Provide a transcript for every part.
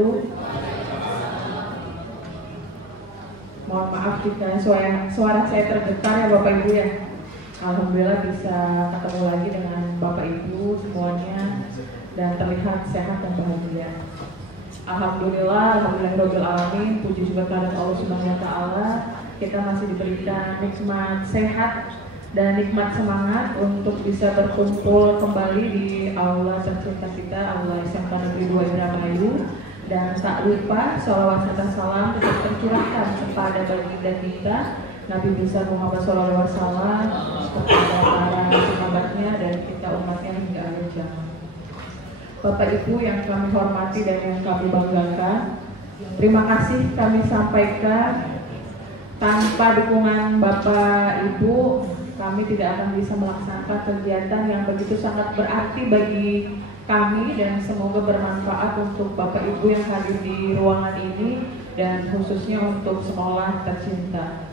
wabarakatuh. Mohon maaf jika suara saya tergetar ya Bapak Ibu ya. Alhamdulillah bisa ketemu lagi dengan Bapak Ibu semuanya dan terlihat sehat dan bahagia. Alhamdulillahirabbil alamin. Puji syukur kehadirat Allah Subhanahu wa taala. Kita masih diberikan nikmat sehat dan nikmat semangat untuk bisa berkumpul kembali di aula tercinta kita, aula SMK Negeri 2 Indramayu. Dan tak lupa sholawat serta salam tetap tercurahkan kepada baginda kita Nabi besar Muhammad SAW, kepada para sahabatnya dan kita umatnya hingga akhir zaman. Bapak Ibu yang kami hormati dan yang kami banggakan, terima kasih kami sampaikan. Tanpa dukungan Bapak Ibu, kami tidak akan bisa melaksanakan kegiatan yang begitu sangat berarti bagi kami dan semoga bermanfaat untuk Bapak Ibu yang hadir di ruangan ini dan khususnya untuk sekolah tercinta.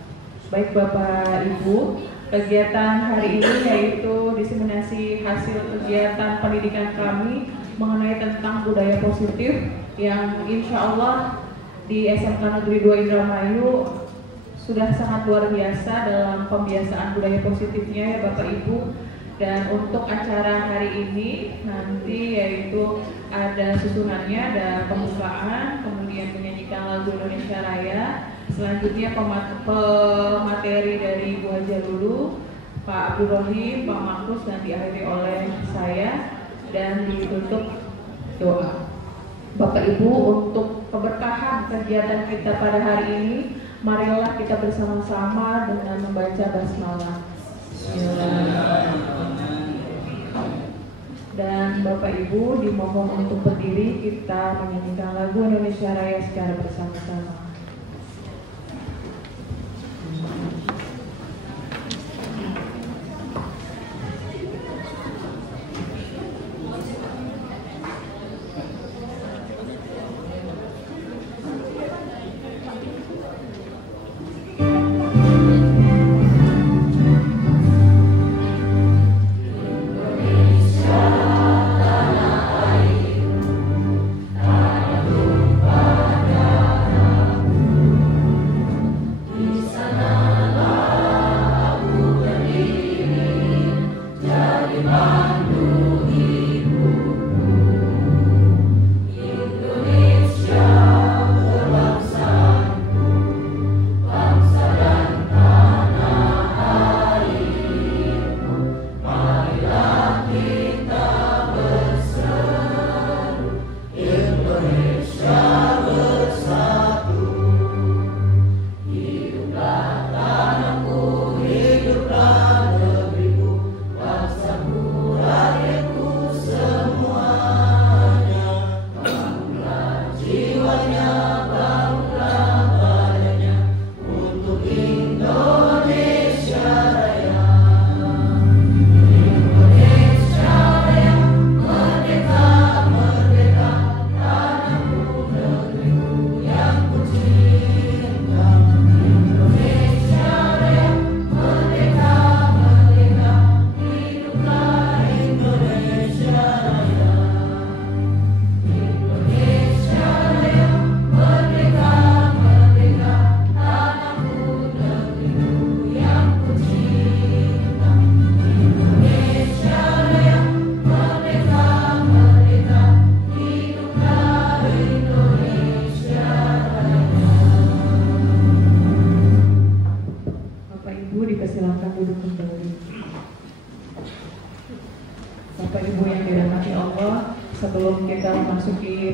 Baik Bapak Ibu, kegiatan hari ini yaitu diseminasi hasil kegiatan pendidikan kami mengenai tentang budaya positif yang insya Allah di SMK Negeri 2 Indramayu sudah sangat luar biasa dalam pembiasaan budaya positifnya ya Bapak Ibu. Dan untuk acara hari ini nanti yaitu ada susunannya, ada pembukaan, kemudian menyanyikan lagu Indonesia Raya, selanjutnya pemateri dari Bu Haja Lulu, Pak Abdul Rohim, Pak Makus, dan diakhiri oleh saya dan ditutup doa. Bapak Ibu, untuk keberkahan kegiatan kita pada hari ini, marilah kita bersama-sama dengan membaca basmalah. Dan Bapak Ibu dimohon untuk berdiri, kita menyanyikan lagu Indonesia Raya secara bersama-sama.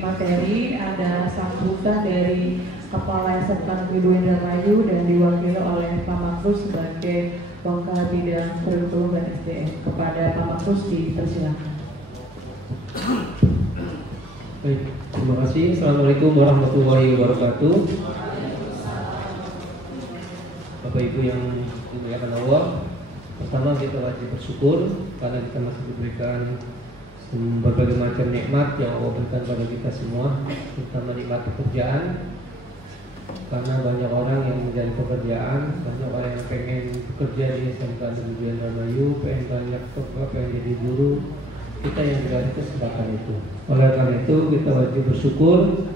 Materi ada sambutan dari Kepala SMK Negeri 2 Indramayu dan diwakili oleh Pak Makus sebagai Bangka Bidang Kurikulum dan SDM. Kepada Pak Makus dipersilakan. Baik, terima kasih. Assalamualaikum warahmatullahi wabarakatuh. Bapak Ibu yang dimuliakan Allah, pertama kita wajib bersyukur karena kita masih diberikan berbagai macam nikmat yang Allah berikan pada kita semua, terutama nikmat pekerjaan. Karena banyak orang yang mencari pekerjaan, banyak orang yang pengen bekerja di SMK Negeri Indramayu, pengen jadi guru. Kita yang diberi kesempatan itu. Oleh karena itu kita wajib bersyukur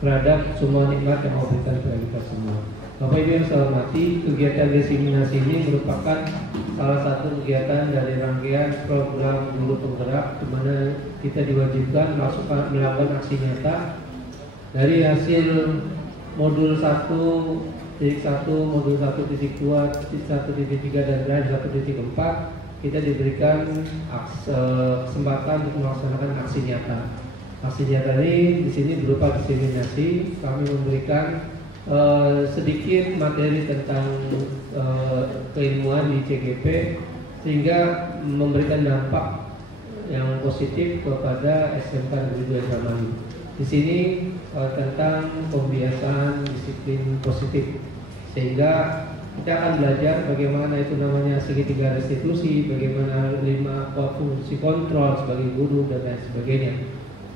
terhadap semua nikmat yang Allah berikan kepada kita semua. Bapak Ibu yang saya hormati, kegiatan diseminasi ini merupakan salah satu kegiatan dari rangkaian program Guru Penggerak, di mana kita diwajibkan melakukan aksi nyata dari hasil modul 1.1, modul 1.2, 1.3 dan terakhir 1.4. Kita diberikan kesempatan untuk melaksanakan aksi nyata. Aksi nyata ini di sini berupa diseminasi. Kami memberikan sedikit materi tentang keilmuan di CGP sehingga memberikan dampak yang positif kepada SMK Negeri 2 Indramayu. Di sini tentang pembiasaan disiplin positif, sehingga kita akan belajar bagaimana itu namanya segitiga restitusi, bagaimana 5 fungsi kontrol sebagai guru dan lain sebagainya,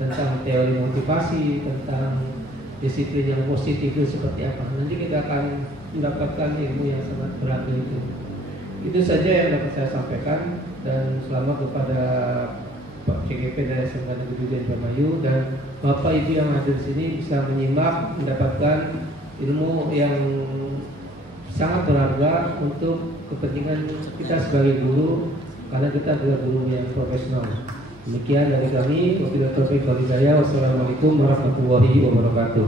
tentang teori motivasi, tentang disiplin yang positif itu seperti apa. Nanti kita akan mendapatkan ilmu yang sangat berharga itu. Itu saja yang dapat saya sampaikan, dan selamat kepada Pak CGP dari SMK Negeri 2 Indramayu dan Bapak Ibu yang ada di sini bisa menyimak, mendapatkan ilmu yang sangat berharga untuk kepentingan kita sebagai guru, karena kita adalah guru yang profesional. Demikian dari kami. Wabillahi taufiq wal hidayah. Wassalamualaikum warahmatullahi wabarakatuh.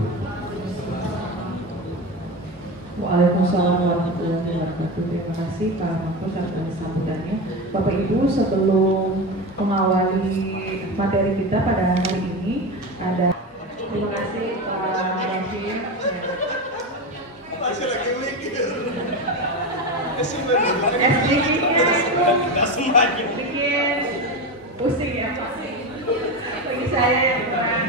Waalaikumsalam warahmatullahi wabarakatuh. Terima kasih Pak Mahfuz atas sambutannya. Bapak Ibu, sebelum mengawali materi kita pada hari ini, ada terima kasih Pak Raffi. Masih lagi mikir. SDG-nya itu bikin pusing ya Pak. Bagi saya yang kurang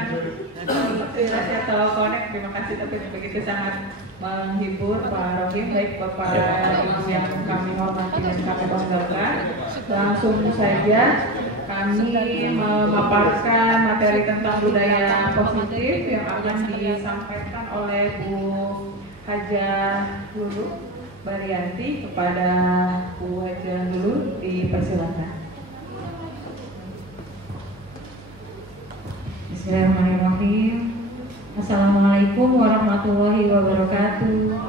jelas atau connect, terima kasih, tapi begitu sangat menghibur Pak Rohim. Baik Bapak Ibu yang kami hormati dan kami banggakan, langsung saja kami memaparkan materi tentang budaya positif yang akan disampaikan oleh Bu Hajah Lulu Baryanti. Kepada Bu Hajah Lulu dipersilakan. Bismillahirrahmanirrahim. Assalamualaikum warahmatullahi wabarakatuh.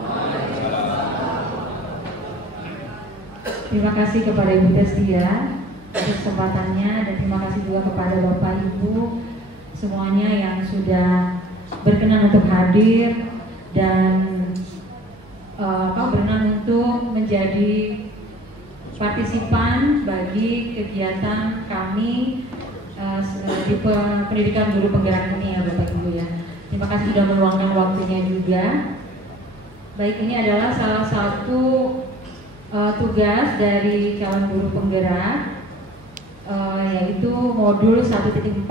Terima kasih kepada Ibu Destia atas kesempatannya, dan terima kasih juga kepada Bapak Ibu semuanya yang sudah berkenan untuk hadir dan berkenan untuk menjadi partisipan bagi kegiatan kami di pendidikan guru penggerak ini ya Bapak Ibu ya. Terima kasih sudah meluangkan waktunya juga. Baik, ini adalah salah satu tugas dari calon guru penggerak, yaitu modul 1.4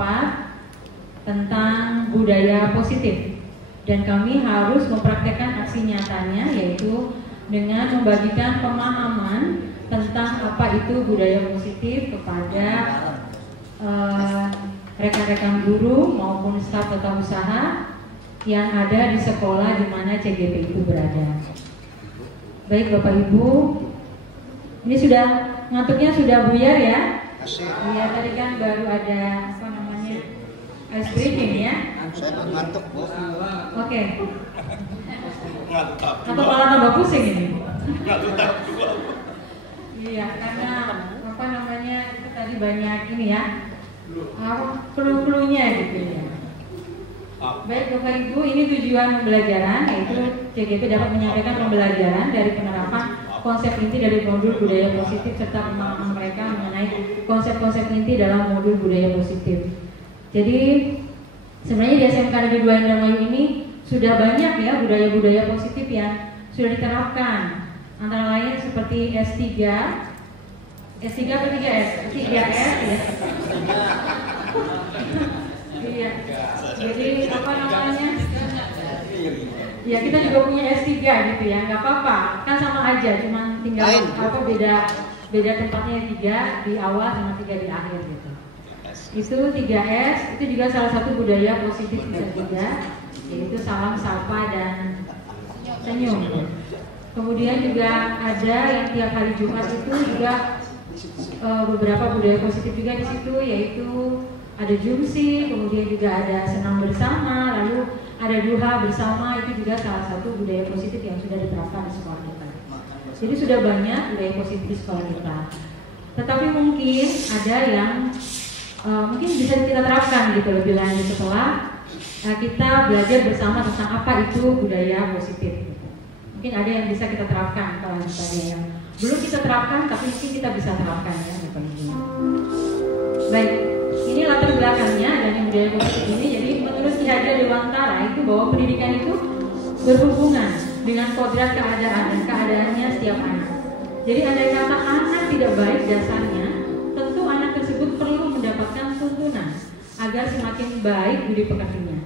tentang budaya positif, dan kami harus mempraktekkan aksi nyatanya, yaitu dengan membagikan pemahaman tentang apa itu budaya positif kepada rekan-rekan guru maupun staf tata usaha yang ada di sekolah di mana CGP itu berada. Baik Bapak Ibu, ini sudah ngantuknya sudah buyar ya? Iya, tadi kan baru ada apa namanya ice cream ya? Saya ngantuk Bu. Oke. Atau malah tambah pusing ini? Iya, karena apa namanya itu tadi banyak ini ya, clue-cluenya gitu ya. Baik Bapak Ibu, ini tujuan pembelajaran, yaitu CGP dapat menyampaikan pembelajaran dari penerapan konsep inti dari modul budaya positif serta pemahaman mereka mengenai konsep-konsep inti dalam modul budaya positif. Jadi sebenarnya di SMK Negeri 2 Indramayu ini sudah banyak ya budaya-budaya positif yang sudah diterapkan, antara lain seperti S3 atau 3S? 3S ya. Iya. Jadi apa namanya? Ya kita juga punya S3 gitu ya, nggak apa-apa, kan sama aja, cuma tinggal apa beda tempatnya, 3 di awal sama 3 di akhir gitu. Itu 3S, itu juga salah satu budaya positif bisa juga, yaitu salam, sapa, dan senyum. Kemudian juga ada yang tiap hari Jumat itu juga beberapa budaya positif juga di situ, yaitu ada jumsi, kemudian juga ada senam bersama, lalu ada ibadah duha bersama itu juga salah satu budaya positif yang sudah diterapkan di sekolah kita. Jadi sudah banyak budaya positif di sekolah kita. Tetapi mungkin ada yang mungkin bisa kita terapkan gitu lebih lanjut setelah kita belajar bersama tentang apa itu budaya positif. Gitu. Mungkin ada yang bisa kita terapkan kelanjutannya yang belum kita terapkan, tapi mungkin kita bisa terapkan ya Bapak Ibu. Baik, ini latar belakangnya dari budaya positif ini. Jadi menurut Ki Hajar Dewantara itu bahwa pendidikan itu berhubungan dengan kodrat keadaan dan keadaannya setiap anak. Jadi andai kata anak tidak baik dasarnya, tentu anak tersebut perlu mendapatkan tuntunan agar semakin baik budi pekertinya.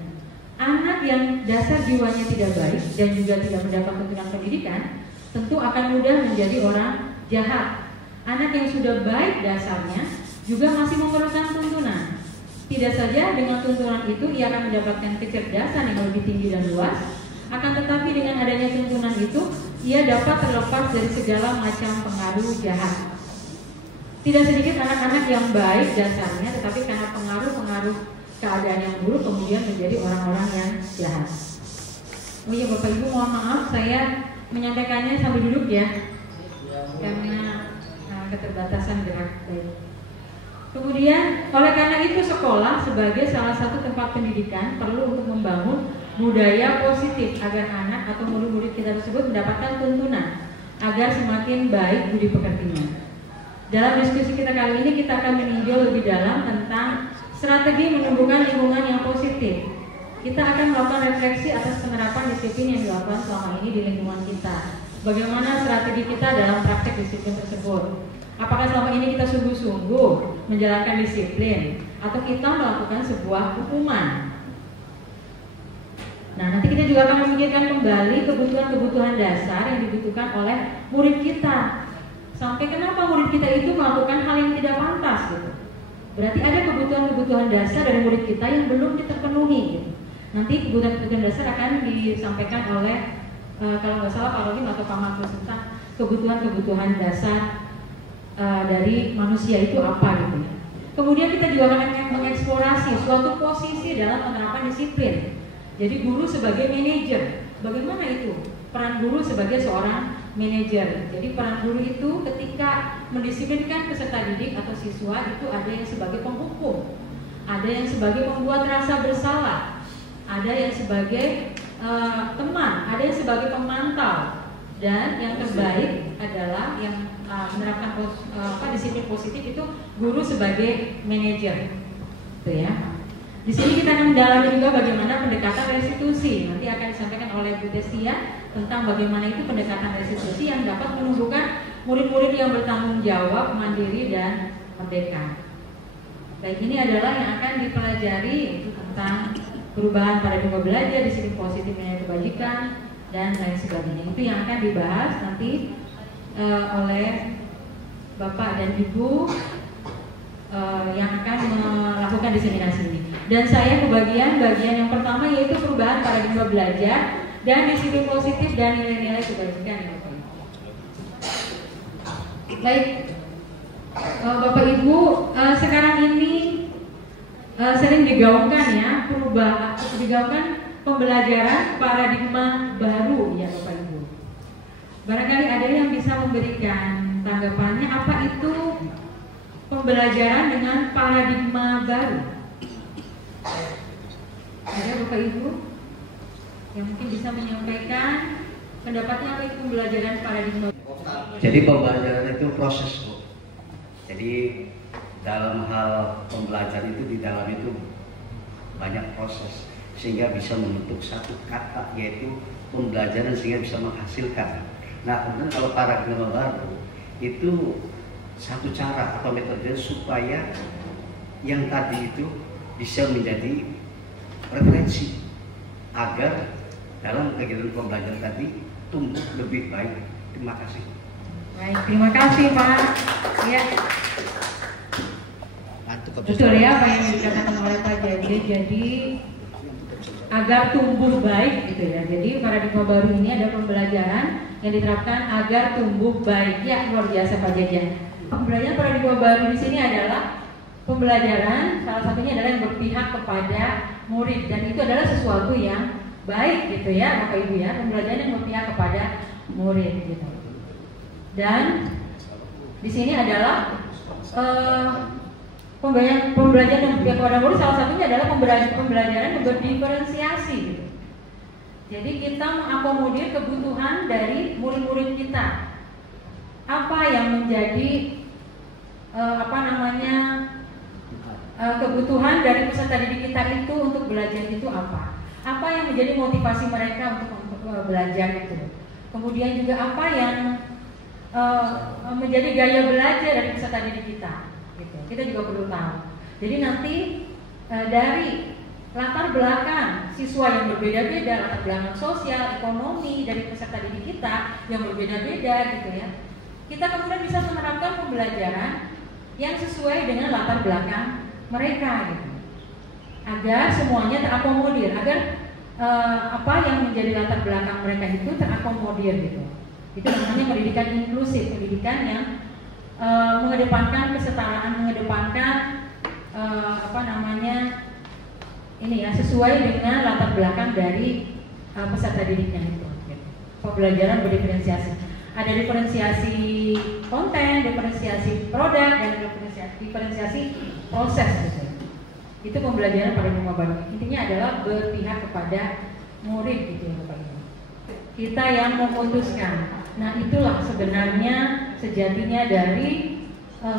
Anak yang dasar jiwanya tidak baik dan juga tidak mendapat tuntunan pendidikan, tentu akan mudah menjadi orang jahat. Anak yang sudah baik dasarnya juga masih memerlukan tuntunan. Tidak saja dengan tuntunan itu ia akan mendapatkan kecerdasan yang lebih tinggi dan luas, akan tetapi dengan adanya tuntunan itu ia dapat terlepas dari segala macam pengaruh jahat. Tidak sedikit anak-anak yang baik dasarnya, tetapi karena pengaruh-pengaruh keadaan yang buruk kemudian menjadi orang-orang yang jahat. Oh iya Bapak Ibu, mohon maaf saya menyampaikannya sambil duduk ya, karena keterbatasan gerak. Kemudian oleh karena itu sekolah sebagai salah satu tempat pendidikan perlu untuk membangun budaya positif agar anak atau murid-murid kita tersebut mendapatkan tuntunan agar semakin baik budi pekertinya. Dalam diskusi kita kali ini kita akan meninjau lebih dalam tentang strategi menumbuhkan lingkungan yang positif. Kita akan melakukan refleksi atas penerapan disiplin yang dilakukan selama ini di lingkungan kita. Bagaimana strategi kita dalam praktek disiplin tersebut? Apakah selama ini kita sungguh-sungguh menjalankan disiplin atau kita melakukan sebuah hukuman? Nah, nanti kita juga akan memikirkan kembali kebutuhan-kebutuhan dasar yang dibutuhkan oleh murid kita. Sampai kenapa murid kita itu melakukan hal yang tidak pantas gitu. Berarti ada kebutuhan-kebutuhan dasar dari murid kita yang belum terpenuhi gitu. Nanti kebutuhan-kebutuhan dasar akan disampaikan oleh kalau nggak salah Pak Rohim atau Pak Markus tentang kebutuhan-kebutuhan dasar dari manusia itu apa gitu. Kemudian kita juga akan mengeksplorasi suatu posisi dalam penerapan disiplin. Jadi guru sebagai manajer, bagaimana itu peran guru sebagai seorang manajer? Jadi peran guru itu ketika mendisiplinkan peserta didik atau siswa itu ada yang sebagai penghukum, ada yang sebagai pembuat rasa bersalah, ada yang sebagai teman, ada yang sebagai pemantau, dan yang terbaik adalah yang menerapkan disiplin positif itu guru sebagai manajer, gitu ya. Di sini kita akan mendalami juga bagaimana pendekatan restitusi. Nanti akan disampaikan oleh Bu Testia tentang bagaimana itu pendekatan restitusi yang dapat menumbuhkan murid-murid yang bertanggung jawab, mandiri dan merdeka. Baik, ini adalah yang akan dipelajari tentang perubahan paradigma belajar, disiplin positif nilai kebajikan dan lain sebagainya. Itu yang akan dibahas nanti oleh Bapak dan Ibu yang akan melakukan diseminasi ini. Dan saya bagian yang pertama yaitu perubahan paradigma belajar dan disiplin positif dan nilai-nilai kebajikan. Baik, Bapak Ibu, sekarang ini sering digaungkan ya pembelajaran paradigma baru ya Bapak Ibu. Barangkali ada yang bisa memberikan tanggapannya apa itu pembelajaran dengan paradigma baru. Ada Bapak Ibu yang mungkin bisa menyampaikan pendapatnya apa itu pembelajaran paradigma baru? Jadi pembelajaran itu proses, Bu. Jadi dalam hal pembelajaran itu di dalam itu banyak proses sehingga bisa membentuk satu kata yaitu pembelajaran sehingga bisa menghasilkan. Nah, kemudian kalau paradigma baru itu satu cara atau metode supaya yang tadi itu bisa menjadi referensi agar dalam kegiatan pembelajaran tadi tumbuh lebih baik. Terima kasih. Baik, terima kasih Pak. Ya. Betul ya apa yang dikatakan oleh Pak Jadri. Jadi agar tumbuh baik gitu ya. Jadi paradigma baru ini ada pembelajaran yang diterapkan agar tumbuh baik. Ya, luar biasa Pak Jajan. Pembelajaran paradigma baru di sini adalah pembelajaran salah satunya adalah yang berpihak kepada murid dan itu adalah sesuatu yang baik gitu ya Bapak Ibu ya, pembelajaran yang berpihak kepada murid gitu. Dan di sini adalah pembelajaran yang berpihak kepada murid, salah satunya adalah pembelajaran yang berdiferensiasi gitu. Jadi kita mengakomodir kebutuhan dari murid-murid kita. Apa yang menjadi kebutuhan dari peserta didik kita itu untuk belajar itu apa? Apa yang menjadi motivasi mereka untuk belajar itu? Kemudian juga apa yang menjadi gaya belajar dari peserta didik kita? Gitu. Kita juga perlu tahu. Jadi nanti dari latar belakang siswa yang berbeda-beda, latar belakang sosial, ekonomi dari peserta didik kita yang berbeda-beda gitu ya, kita kemudian bisa menerapkan pembelajaran yang sesuai dengan latar belakang mereka gitu, agar semuanya terakomodir, agar apa yang menjadi latar belakang mereka itu terakomodir gitu. Itu namanya pendidikan inklusif, pendidikan yang mengedepankan kesetaraan, mengedepankan sesuai dengan latar belakang dari peserta didiknya itu. Gitu. Pembelajaran berdiferensiasi. Ada diferensiasi konten, diferensiasi produk, dan diferensiasi proses gitu. Itu pembelajaran pada rumah baru. Intinya adalah berpihak kepada murid gitu ya Bapak Ibu. Kita yang memutuskan. Nah itulah sebenarnya sejatinya dari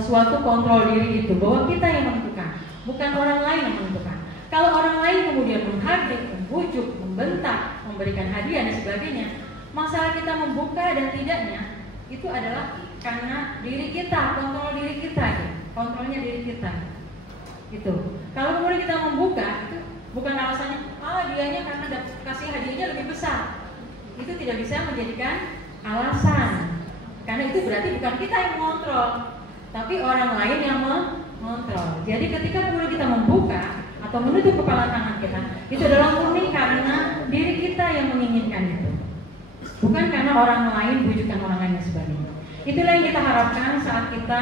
suatu kontrol diri itu, bahwa kita yang menentukan, bukan orang lain yang menentukan. Kalau orang lain kemudian menghardik, membujuk, membentak, memberikan hadiah dan sebagainya, masalah kita membuka dan tidaknya itu adalah karena diri kita, kontrol diri kita, gitu. Kontrolnya diri kita. Gitu. Kalau kemudian kita membuka, itu bukan alasannya, dianya karena kasih hadiahnya lebih besar. Itu tidak bisa menjadikan alasan. Karena itu berarti bukan kita yang mengontrol, tapi orang lain yang mengontrol. Jadi ketika kemudian kita membuka atau menutup kepala tangan kita, itu adalah murni karena diri kita yang menginginkan itu, bukan karena orang lain, bujukan orang lain dan sebagainya. Itulah yang kita harapkan saat kita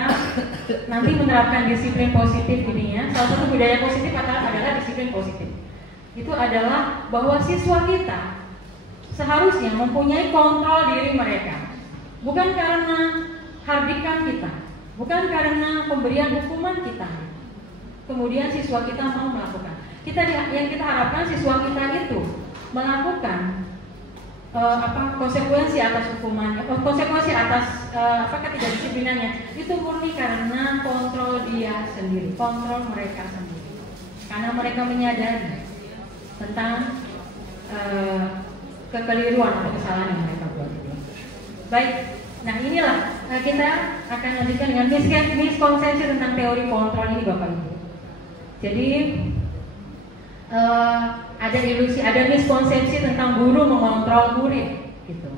nanti menerapkan disiplin positif ini ya. Salah satu budaya positif adalah disiplin positif. Itu adalah bahwa siswa kita seharusnya mempunyai kontrol diri mereka, bukan karena hardikan kita, bukan karena pemberian hukuman kita. Kemudian siswa kita mau melakukan. Yang kita harapkan siswa kita itu melakukan konsekuensi atas hukumannya, konsekuensi atas ketidakdisiplinannya itu murni karena kontrol dia sendiri, kontrol mereka sendiri. Karena mereka menyadari tentang kekeliruan atau kesalahan yang mereka buat itu. Baik, nah inilah kita akan lanjutkan dengan miskonsepsi tentang teori kontrol ini Bapak Ibu. Jadi ada ilusi, ada miskonsepsi tentang guru mengontrol murid gitu.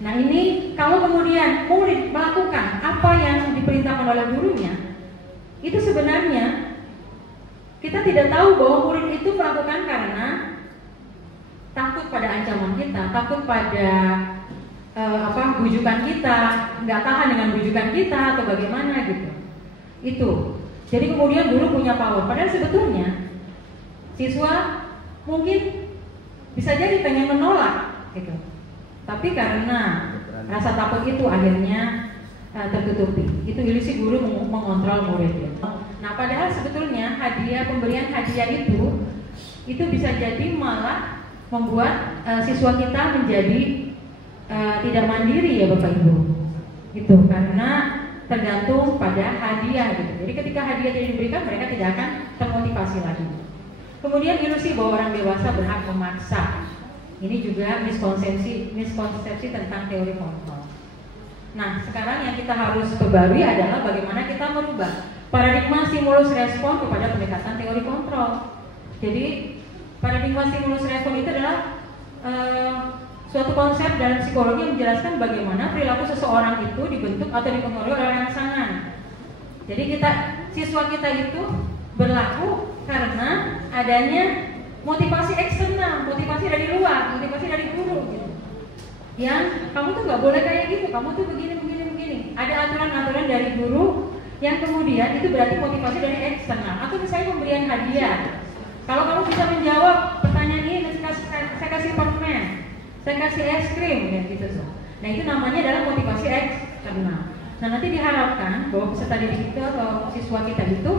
Nah ini kalau kemudian murid melakukan apa yang diperintahkan oleh gurunya, itu sebenarnya kita tidak tahu bahwa murid itu melakukan karena takut pada ancaman kita, takut pada bujukan kita, nggak tahan dengan bujukan kita atau bagaimana gitu. Itu. Jadi kemudian guru punya power. Padahal sebetulnya siswa mungkin bisa jadi pengen menolak gitu, tapi karena rasa takut itu akhirnya tertutupi. Itu ilusi guru mengontrol murid gitu. Nah padahal sebetulnya pemberian hadiah itu bisa jadi malah membuat siswa kita menjadi tidak mandiri ya Bapak Ibu gitu, karena tergantung pada hadiah gitu. Jadi ketika hadiah tidak diberikan, mereka tidak akan termotivasi lagi. Kemudian ilusi bahwa orang dewasa berhak memaksa. Ini juga miskonsepsi tentang teori kontrol. Nah, sekarang yang kita harus perbarui adalah bagaimana kita merubah paradigma stimulus respon kepada pendekatan teori kontrol. Jadi, paradigma stimulus respon itu adalah suatu konsep dalam psikologi yang menjelaskan bagaimana perilaku seseorang itu dibentuk atau dipengaruhi oleh rangsangan. Jadi siswa kita itu berlaku karena adanya motivasi eksternal, motivasi dari luar, motivasi dari guru gitu. Yang kamu tuh nggak boleh kayak gitu, kamu tuh begini. Ada aturan-aturan dari guru yang kemudian itu berarti motivasi dari eksternal. Atau misalnya pemberian hadiah. Kalau kamu bisa menjawab pertanyaan ini, saya saya kasih es krim kayak gitu. Nah itu namanya adalah motivasi eksternal. Nah nanti diharapkan bahwa peserta didik itu atau siswa kita itu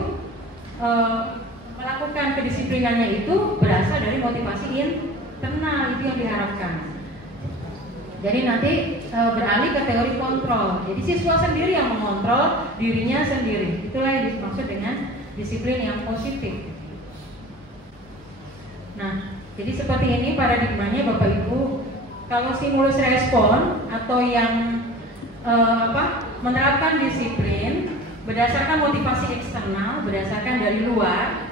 melakukan kedisiplinannya itu berasal dari motivasi internal, itu yang diharapkan. Jadi nanti beralih ke teori kontrol. Jadi siswa sendiri yang mengontrol dirinya sendiri. Itulah yang dimaksud dengan disiplin yang positif. Nah, jadi seperti ini paradigmanya Bapak Ibu. Kalau stimulus respon atau yang menerapkan disiplin berdasarkan motivasi eksternal, berdasarkan dari luar,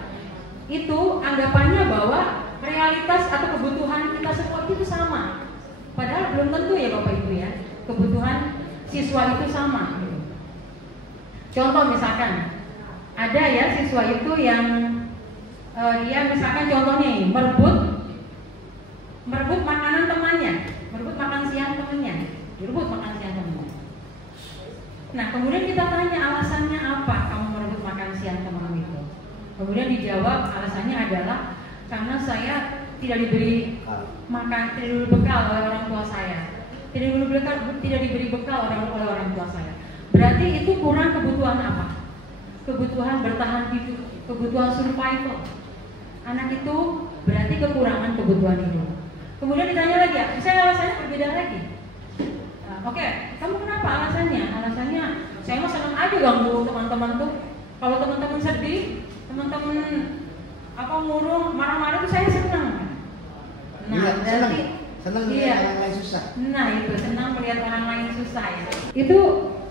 itu anggapannya bahwa realitas atau kebutuhan kita semua itu sama. Padahal belum tentu ya Bapak Ibu ya, kebutuhan siswa itu sama gitu. Contoh misalkan ada ya siswa itu yang dia misalkan contohnya ini merebut makanan temannya, merebut makan siang temannya, direbut makan siang temannya. Nah kemudian kita tanya alasannya apa kamu merebut makan siang temanmu itu? Kemudian dijawab alasannya adalah karena saya tidak diberi makan, tidak diberi bekal oleh orang tua saya, tidak diberi bekal oleh orang tua saya. Berarti itu kurang kebutuhan apa? Kebutuhan bertahan hidup, kebutuhan survival. Anak itu berarti kekurangan kebutuhan hidup. Kemudian ditanya lagi, misalnya alasannya berbeda lagi. Oke, kamu kenapa alasannya? Alasannya saya mah senang aja ganggu teman-teman tuh. Kalau teman-teman sedih, teman-teman murung, marah-marah tuh saya senang. Nah, iya, berarti senang melihat orang lain susah. Nah, itu senang melihat orang lain susah ya. Itu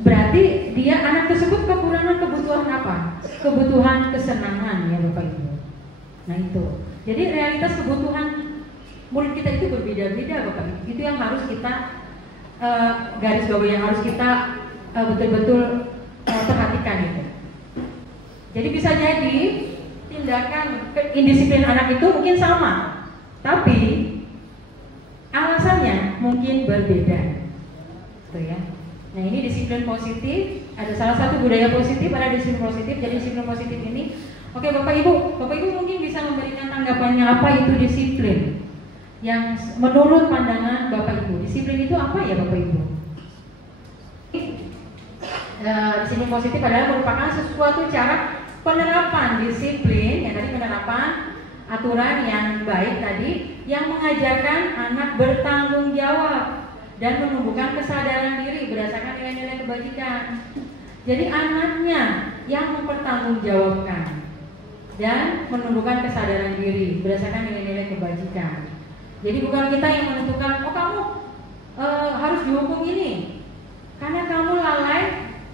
berarti dia anak tersebut kekurangan kebutuhan apa? Kebutuhan kesenangan ya Bapak Ibu. Nah, itu. Jadi realitas kebutuhan murid kita itu berbeda-beda Bapak Ibu. Itu yang harus kita garis bawahi, yang harus kita betul-betul perhatikan itu. Jadi bisa jadi tindakan indisiplin anak itu mungkin sama, tapi alasannya mungkin berbeda, gitu ya. Nah ini disiplin positif, ada salah satu budaya positif, ada disiplin positif. Jadi disiplin positif ini, oke Bapak Ibu mungkin bisa memberikan tanggapannya apa itu disiplin, yang menurut pandangan Bapak Ibu, disiplin itu apa ya Bapak Ibu? Disiplin positif adalah merupakan sesuatu cara penerapan disiplin, yang tadi penerapan aturan yang baik tadi, yang mengajarkan anak bertanggung jawab dan menumbuhkan kesadaran diri berdasarkan nilai-nilai kebajikan. Jadi anaknya yang mempertanggungjawabkan dan menumbuhkan kesadaran diri berdasarkan nilai-nilai kebajikan. Jadi bukan kita yang menentukan, oh kamu harus dihukum ini karena kamu lalai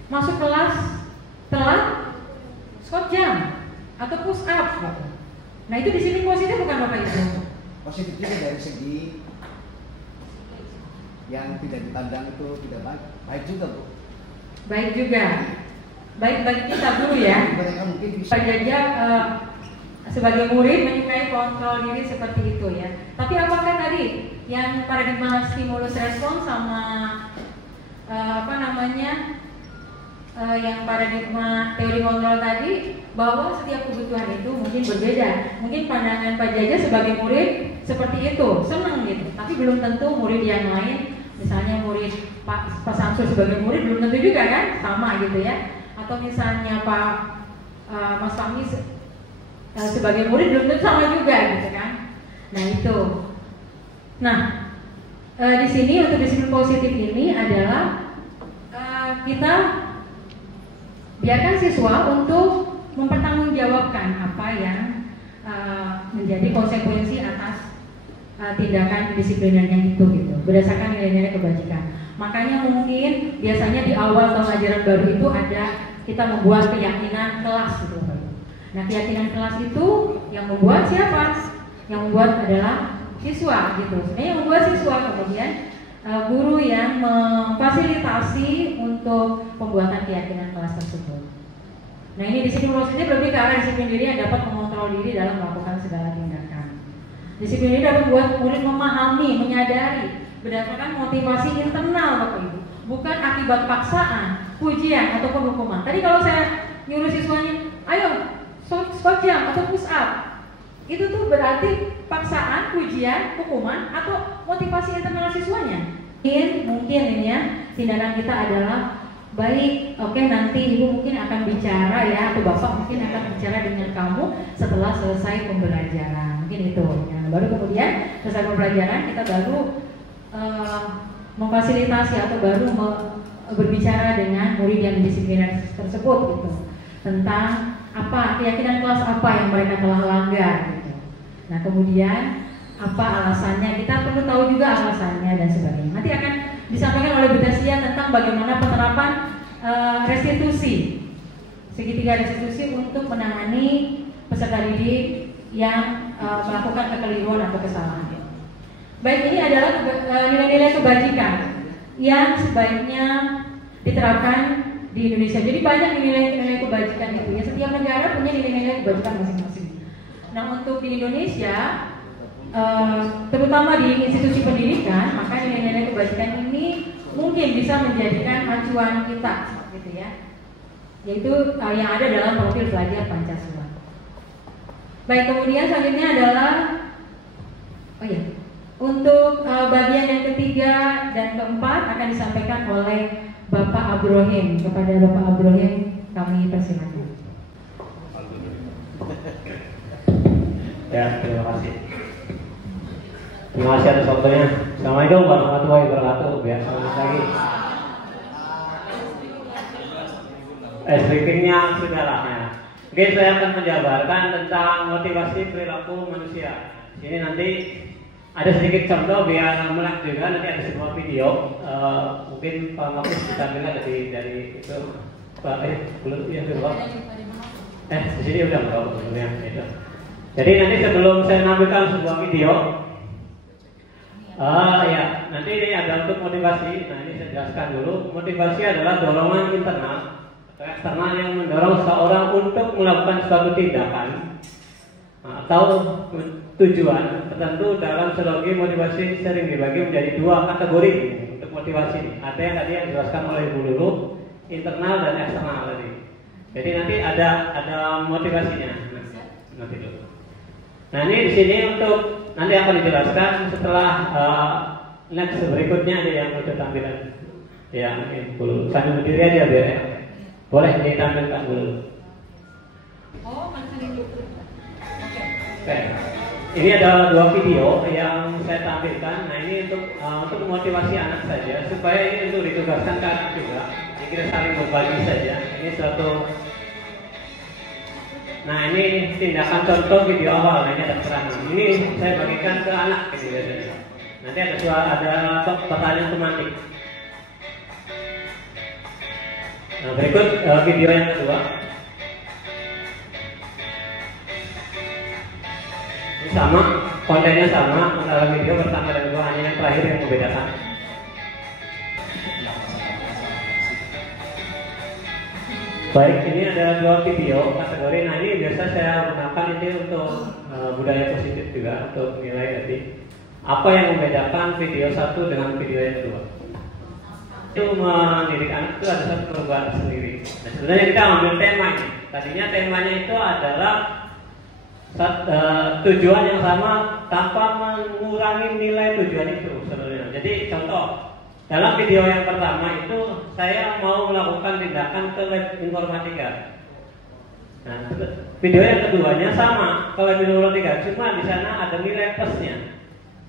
masuk kelas telat squat jam atau push up. Nah itu disiplin positif bukan Bapak Ibu? Positif juga dari segi yang tidak dipandang itu tidak baik, baik juga Bu. Baik juga, baik bagi kita dulu ya. Mereka mungkin bisa. Pak Jaja sebagai murid menyukai kontrol diri seperti itu ya. Tapi apakah tadi yang paradigma stimulus respon sama yang paradigma teori kontrol tadi, bahwa setiap kebutuhan itu mungkin berbeda. Mungkin pandangan Pak Jaja sebagai murid seperti itu, senang gitu. Tapi belum tentu murid yang lain, misalnya murid Pak Samsul sebagai murid belum tentu juga kan sama gitu ya. Atau misalnya Pak Mas Fahmi sebagai murid belum tentu sama juga gitu kan. Nah itu. Nah di sini untuk disiplin positif ini adalah kita biarkan siswa untuk mempertanggungjawabkan apa yang menjadi konsekuensi atas tindakan disiplinannya itu gitu, berdasarkan nilai-nilai kebajikan. Makanya mungkin biasanya di awal tahun ajaran baru itu ada kita membuat keyakinan kelas gitu Pak. Nah keyakinan kelas itu yang membuat siapa? Yang membuat adalah siswa gitu. Sebenarnya yang membuat siswa, kemudian guru yang memfasilitasi untuk pembuatan keyakinan kelas tersebut. Nah ini disiplin positif lebih ke arah disiplin diri yang dapat mengontrol diri dalam melakukan segala tindakan. Disiplin diri dapat membuat murid memahami, menyadari berdasarkan motivasi internal Bapak Ibu, bukan akibat paksaan, pujian ataupun hukuman. Tadi kalau saya nyuruh siswanya, ayo squat jam atau push up, itu tuh berarti paksaan, pujian, hukuman, atau motivasi internal siswanya. Mungkin ini ya, tindakan kita adalah baik, oke, nanti ibu mungkin akan bicara ya, atau bapak mungkin akan bicara dengan kamu setelah selesai pembelajaran, mungkin itu. Ya, baru kemudian selesai pembelajaran kita baru memfasilitasi atau baru berbicara dengan murid yang disipliner tersebut gitu, tentang apa keyakinan kelas apa yang mereka telah langgar gitu. Nah kemudian apa alasannya, kita perlu tahu juga alasannya dan sebagainya. Nanti akan disampaikan oleh Bu Tasya tentang bagaimana penerapan restitusi, segitiga restitusi untuk menangani peserta didik yang melakukan kekeliruan atau kesalahan. Baik, ini adalah nilai-nilai kebajikan yang sebaiknya diterapkan di Indonesia. Jadi banyak nilai-nilai kebajikan itu ya, setiap negara punya nilai-nilai kebajikan masing-masing. Nah untuk di Indonesia, terutama di institusi pendidikan, maka nilai-nilai kebajikan ini mungkin bisa menjadikan acuan kita, gitu ya, yaitu yang ada dalam profil pelajar Pancasila. Baik, kemudian selanjutnya adalah, untuk bagian yang ketiga dan keempat akan disampaikan oleh Bapak Abrohim. Kepada Bapak Abrohim kami persilakan. Ya, terima kasih. Terima kasih atas waktunya. Assalamualaikum warahmatullahi wabarakatuh. Biar selamat pagi. Speakingnya sudah lah ya. Oke, saya akan menjabarkan tentang motivasi perilaku manusia. Ini nanti ada sedikit contoh biar melek juga. Nanti ada sebuah video. Mungkin Pak Mapus bisa lihat dari itu. Belum ya belum. Di sini udah belum sebelumnya itu. Jadi nanti sebelum saya menampilkan sebuah video, nanti ini ada untuk motivasi. Nah ini saya jelaskan dulu. Motivasi adalah dorongan internal atau eksternal yang mendorong seseorang untuk melakukan suatu tindakan atau tujuan tertentu. Dalam psikologi motivasi sering dibagi menjadi dua kategori untuk motivasi. Ada yang tadi yang dijelaskan oleh Bu Lulu, internal dan eksternal tadi. Jadi nanti ada motivasinya. Nanti dulu. Nah ini di sini untuk nanti akan dijelaskan setelah next berikutnya ada yang udah tampilan. Ya, ini dulu. Sambil berdiri aja biar ya. Boleh ditampilkan dulu. Oh, masih Oke. Ini ada dua video yang saya tampilkan. Nah ini untuk memotivasi anak saja supaya ini untuk ditugaskan ke anak juga. Jadi kita saling berbagi saja. Ini suatu. Nah ini tindakan contoh video awal. Nah, ini ada keterangan. Ini saya bagikan ke anak gitu biasanya. Nanti ada pertanyaan tematik. Nah berikut video yang kedua. Ini sama, kontennya sama antara video pertama dan kedua, hanya yang terakhir yang membedakan. Baik, ini ada dua video kategori. Nah ini biasa saya gunakan ini untuk budaya positif juga untuk nilai tadi. Apa yang membedakan video satu dengan video yang kedua? Itu mendidik anak itu ada satu perubahan sendiri. Nah sebenarnya kita ambil tema ini. Tadinya temanya itu adalah tujuan yang sama tanpa mengurangi nilai tujuan itu sebenarnya. Jadi contoh. Dalam video yang pertama itu saya mau melakukan tindakan ke lab informatika. Nah, video yang keduanya sama ke lab informatika, cuma di sana ada nilai plusnya.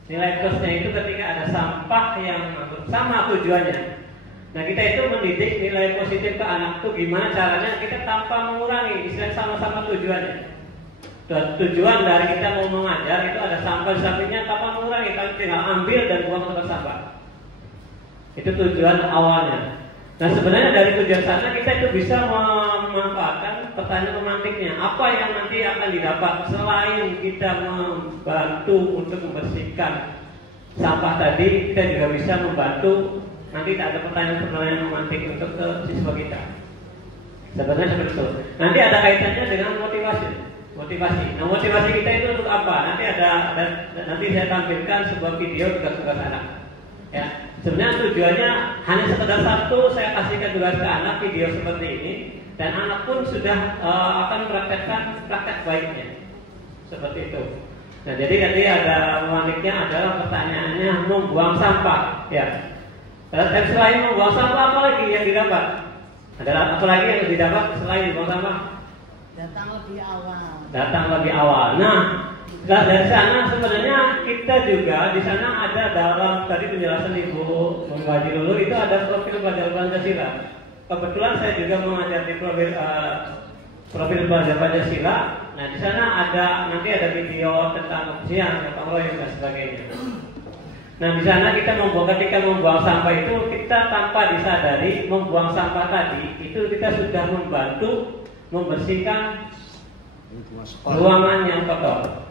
Nilai plusnya itu ketika ada sampah yang sama tujuannya. Nah kita itu mendidik nilai positif ke anak itu gimana caranya kita tanpa mengurangi, istilah sama-sama tujuannya. Dan tujuan dari kita mau mengajar itu ada sampah di sampingnya tanpa mengurangi, kalian tinggal ambil dan buang ke sampah. Itu tujuan awalnya. Nah sebenarnya dari tujuan sana kita itu bisa memanfaatkan pertanyaan pemantiknya. Apa yang nanti akan didapat selain kita membantu untuk membersihkan sampah tadi, kita juga bisa membantu nanti ada pertanyaan pemantik untuk ke siswa kita. Sebenarnya seperti itu. Nanti ada kaitannya dengan motivasi. Nah motivasi kita itu untuk apa? Nanti nanti saya tampilkan sebuah video tugas-tugas anak. Ya, sebenarnya tujuannya hanya sekedar satu, saya kasihkan tugas ke anak video seperti ini, dan anak pun sudah akan mempraktekkan praktek baiknya. seperti itu. Nah, jadi tadi ada uniknya adalah pertanyaannya membuang sampah, ya. Dan selain membuang sampah, apa lagi yang didapat? Adalah apa lagi yang didapat selain membuang sampah? Datang lebih awal. Datang lebih awal. Nah, dari sana sebenarnya kita juga di sana ada dalam tadi penjelasan Ibu Haji Lulu itu ada profil pelajar Pancasila. Kebetulan saya juga mengajar di profil pelajar Pancasila. Nah, di sana nanti ada video tentang kebersihan, tentang loyang dan sebagainya. Nah, di sana kita ketika membuang sampah itu kita tanpa disadari membuang sampah tadi itu kita sudah membantu membersihkan ruangan yang kotor.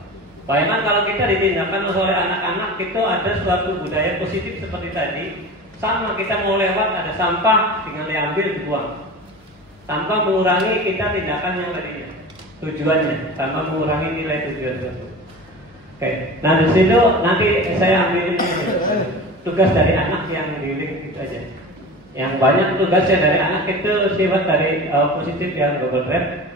Bayangkan kalau kita ditindakan oleh anak-anak itu ada suatu budaya positif seperti tadi. Sama kita mau lewat ada sampah tinggal diambil dibuang. Tanpa mengurangi kita tindakan yang tadinya. Tujuannya tanpa mengurangi nilai tujuan tersebut. Oke. Nah di situ nanti saya ambil tugas dari anak yang di link itu aja. Yang banyak tugasnya dari anak itu sifat dari positif yang Google Drive.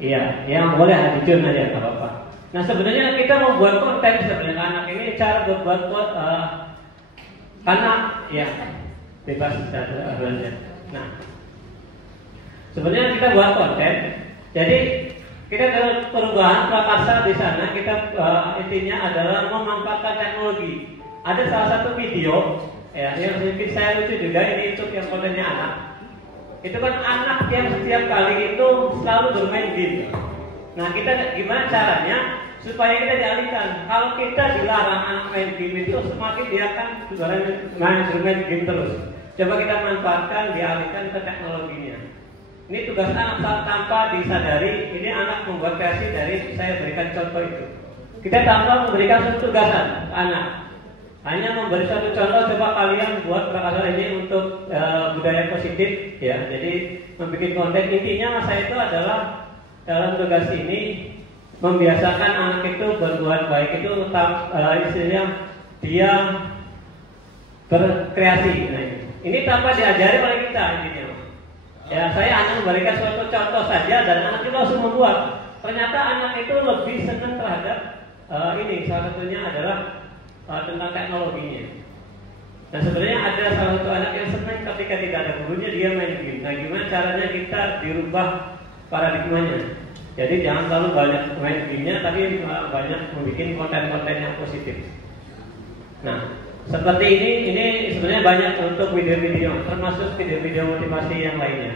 Iya, yang boleh dicun aja nggak apa-apa. Nah sebenarnya kita membuat konten sebenarnya anak ini cara buat karena ya bebas sebenarnya. Nah sebenarnya kita buat konten, jadi kita ada perubahan prakarsa di sana. Kita intinya adalah memanfaatkan teknologi. Ada salah satu video ya yang sedikit saya lucu juga ini YouTube yang kontennya anak. Itu kan anak yang setiap kali itu selalu bermain game. Nah kita gimana caranya supaya kita dialihkan? Kalau kita dilarang anak main game itu semakin dia akan bermain game terus. Coba kita manfaatkan, dialihkan ke teknologinya. Ini tugas anak tanpa disadari. Ini anak membuat kreasi dari saya berikan contoh itu. Kita tanpa memberikan suatu tugasan ke anak, hanya memberi satu contoh. Coba kalian buat prakarsa ini untuk budaya positif, ya. Jadi membuat konten intinya saya itu adalah dalam tugas ini membiasakan anak itu berbuat baik itu istilahnya dia berkreasi. Nah, ini tanpa diajari oleh kita intinya. Ya, saya hanya memberikan suatu contoh saja dan anak itu langsung membuat. Ternyata anak itu lebih senang terhadap ini. Salah satunya adalah tentang teknologinya. Nah sebenarnya ada salah satu anak yang senang ketika tidak ada gurunya dia main game. Nah gimana caranya kita dirubah paradigmanya? Jadi jangan terlalu banyak main gamenya, tapi banyak membuat konten-konten yang positif. Nah seperti ini sebenarnya banyak untuk video-video, termasuk video-video motivasi yang lainnya.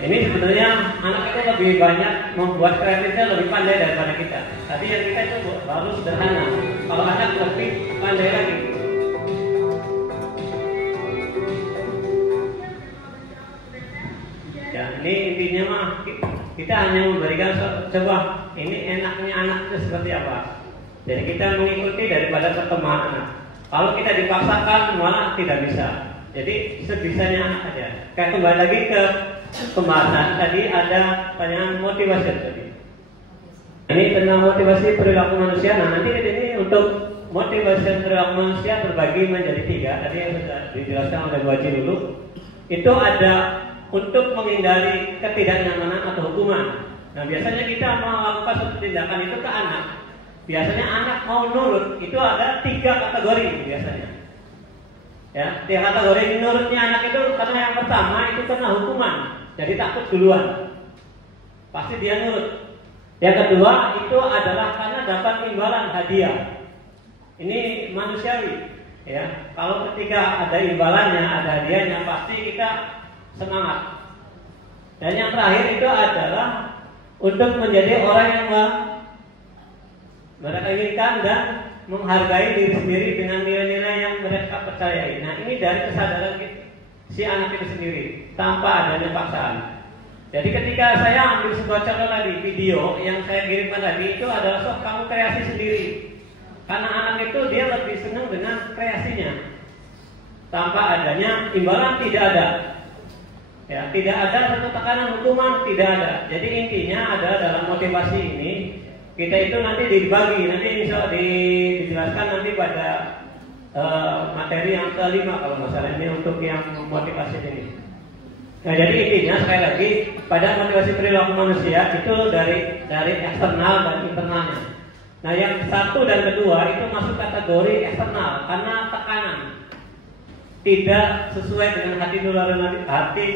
Ini sebenarnya anak itu lebih banyak membuat kreatifnya lebih pandai daripada kita. Tadi yang kita itu baru sederhana. Kalau anak lebih pandai lagi. Ya, ini intinya mah kita hanya memberikan coba ini enaknya anak itu seperti apa. Jadi kita mengikuti daripada perkembangan anak. Kalau kita dipaksakan malah tidak bisa. Jadi sebisanya anak aja. Kayak kembali lagi ke pembahasan tadi ada pertanyaan motivasi tadi. Ini tentang motivasi perilaku manusia. Nah nanti ini untuk motivasi perilaku manusia terbagi menjadi 3. Tadi yang sudah dijelaskan oleh Bu Haji dulu. Itu ada untuk menghindari ketidaknyamanan atau hukuman. Nah biasanya kita melakukan suatu tindakan itu ke anak. Biasanya anak mau nurut itu ada 3 kategori biasanya. Ya, 3 kategori menurutnya anak itu karena yang pertama itu kena hukuman. Jadi takut duluan. Pasti dia nurut. Yang kedua itu adalah karena dapat imbalan hadiah. Ini manusiawi. Ya, kalau ketika ada imbalannya, ada hadiahnya, pasti kita semangat. Dan yang terakhir itu adalah untuk menjadi orang yang mereka inginkan dan menghargai diri sendiri dengan nilai-nilai yang mereka percayai. Nah, ini dari kesadaran si anak itu sendiri tanpa adanya paksaan. Jadi ketika saya ambil sebuah contoh tadi video yang saya kirimkan tadi itu adalah sok kamu kreasi sendiri. Karena anak itu dia lebih senang dengan kreasinya. Tanpa adanya imbalan tidak ada. Ya, tidak ada satu tekanan hukuman, tidak ada. Jadi intinya adalah dalam motivasi ini kita itu nanti dibagi, nanti insya Allah dijelaskan nanti pada materi yang kelima kalau masalah ini untuk yang motivasi ini. Nah, jadi intinya sekali lagi pada motivasi perilaku manusia itu dari eksternal dan internalnya. Nah, yang satu dan kedua itu masuk kategori eksternal karena tekanan tidak sesuai dengan hati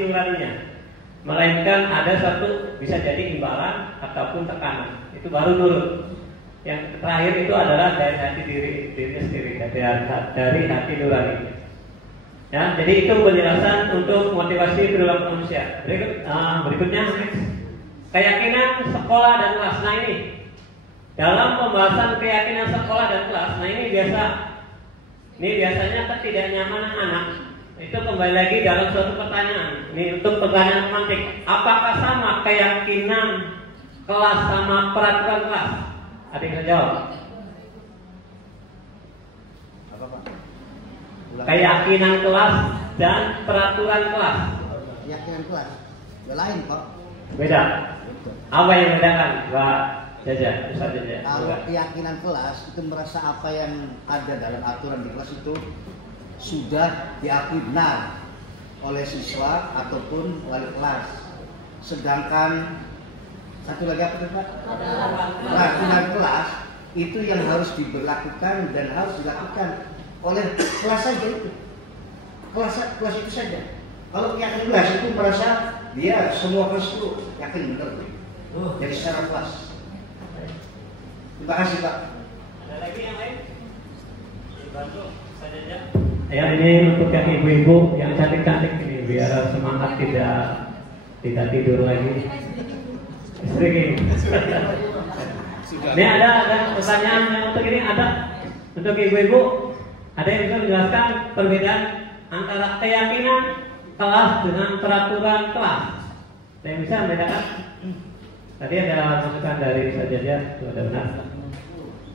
nuraninya, melainkan ada satu bisa jadi imbalan ataupun tekanan. Itu baru nurut. Yang terakhir itu adalah dari hati dirinya sendiri, dari hati nurani. Ya, jadi itu penjelasan untuk motivasi perilaku manusia. Berikutnya, keyakinan sekolah dan kelas. Nah ini dalam pembahasan keyakinan sekolah dan kelas. Nah ini biasanya ketidaknyamanan anak itu kembali lagi dalam suatu pertanyaan. Ini untuk pertanyaan semantik. Apakah sama keyakinan kelas sama peraturan kelas? Ada yang bisa jawab? Apa Pak? Keyakinan kelas dan peraturan kelas. Keyakinan kelas. Ya lain Pak. Beda. Apa yang membedakan, Pak Jaja? Ustaz Jaja. Kalau keyakinan kelas itu merasa apa yang ada dalam aturan di kelas itu sudah diakui benar oleh siswa ataupun wali kelas. Sedangkan satu lagi apa Pak? Keyakinan kelas itu yang harus diberlakukan dan harus dilakukan oleh kelas saja itu. Kelas itu saja. Kalau keyakinan kelas itu merasa dia semua kelas itu yakin benar. Jadi secara kelas. Terima kasih Pak. Ada lagi yang lain? Dibantu saja. Ya, ini untuk yang ibu-ibu yang cantik-cantik ini biar semangat tidak tidur lagi. Istri gini. Ini ada pertanyaan yang untuk ini ada untuk ibu-ibu. Ada yang bisa menjelaskan perbedaan antara keyakinan kelas dengan peraturan kelas? Ada yang bisa membedakan? Tadi ada masukan dari Sajaja, itu ada benar.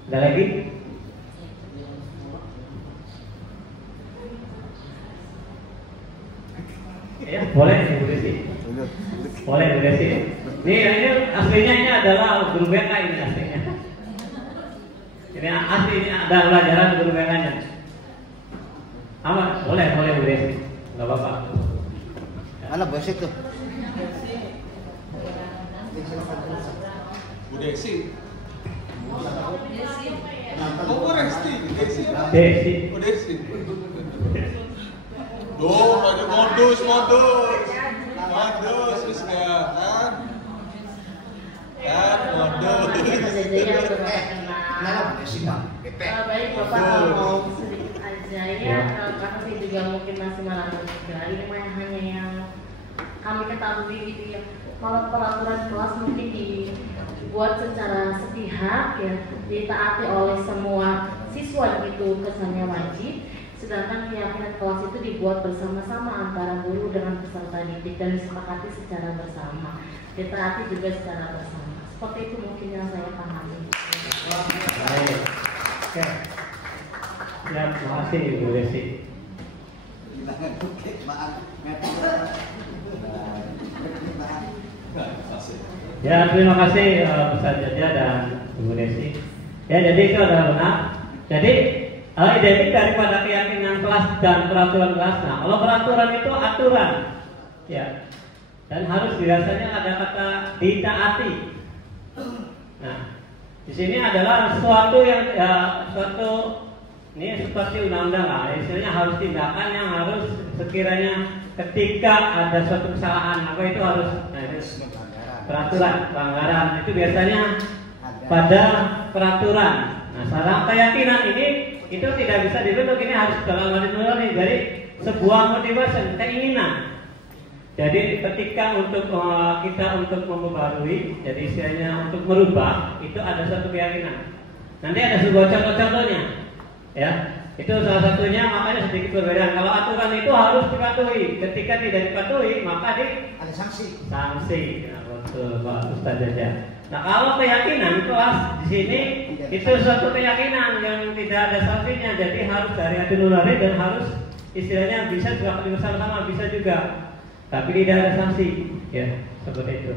Ada lagi? Ya, boleh Ibu Desi. Boleh Ibu Desi. Ini aslinya ini adalah guru BK ini aslinya. Ini aslinya ada pelajaran guru BK-nya. Apa? Boleh Bu Desi. Enggak apa-apa. Mana Bu Desi tuh? Bu Desi. Oh, Bu Resti, Desi. Desi. Bu Desi. Duh, banyak modus, wis enggak kan? Modus. Kenapa Bu Desi Pak? Baik Bapak mau sedikit aja ya, karena saya juga mungkin masih malam juga. Ini hanya yang kami ketahui gitu ya. Kalau peraturan kelas mungkin dibuat secara sepihak ya, ditaati oleh semua siswa gitu, kesannya wajib. Sedangkan keyakinan kelas itu dibuat bersama-sama antara guru dengan peserta didik dan disepakati secara bersama. Ditaati juga secara bersama. Seperti itu mungkin yang saya pahami. Oke. Ya, terima kasih Bu Desi. Ya, terima kasih Ustaz Jaja dan Bu Desi. Ya, jadi itu adalah benar. Jadi identik daripada keyakinan kelas dan peraturan kelas. Nah, kalau peraturan itu aturan, ya, dan harus biasanya ada kata ditaati. Nah, di sini adalah sesuatu yang ini seperti undang-undang lah. Istilahnya harus tindakan yang harus sekiranya ketika ada suatu kesalahan, maka itu harus peraturan pelanggaran itu biasanya pada peraturan. Nah, sekarang keyakinan ini itu tidak bisa dibentuk, ini harus dalam hati nurani. Jadi sebuah motivasi, keinginan. Jadi ketika untuk kita untuk memperbarui, jadi istilahnya untuk merubah, itu ada satu keyakinan. Nanti ada sebuah contoh-contohnya, ya. Itu salah satunya, makanya sedikit perbedaan. Kalau aturan itu harus dipatuhi. Ketika tidak dipatuhi, maka ada sanksi. Sanksi. Nah, betul Pak Ustaz Jaja. Nah, kalau keyakinan kelas di sini itu suatu keyakinan yang tidak ada sanksinya. Jadi harus dari hati nurani dan harus istilahnya bisa juga bersama-sama, bisa juga. Tapi tidak ada sanksi, ya seperti itu.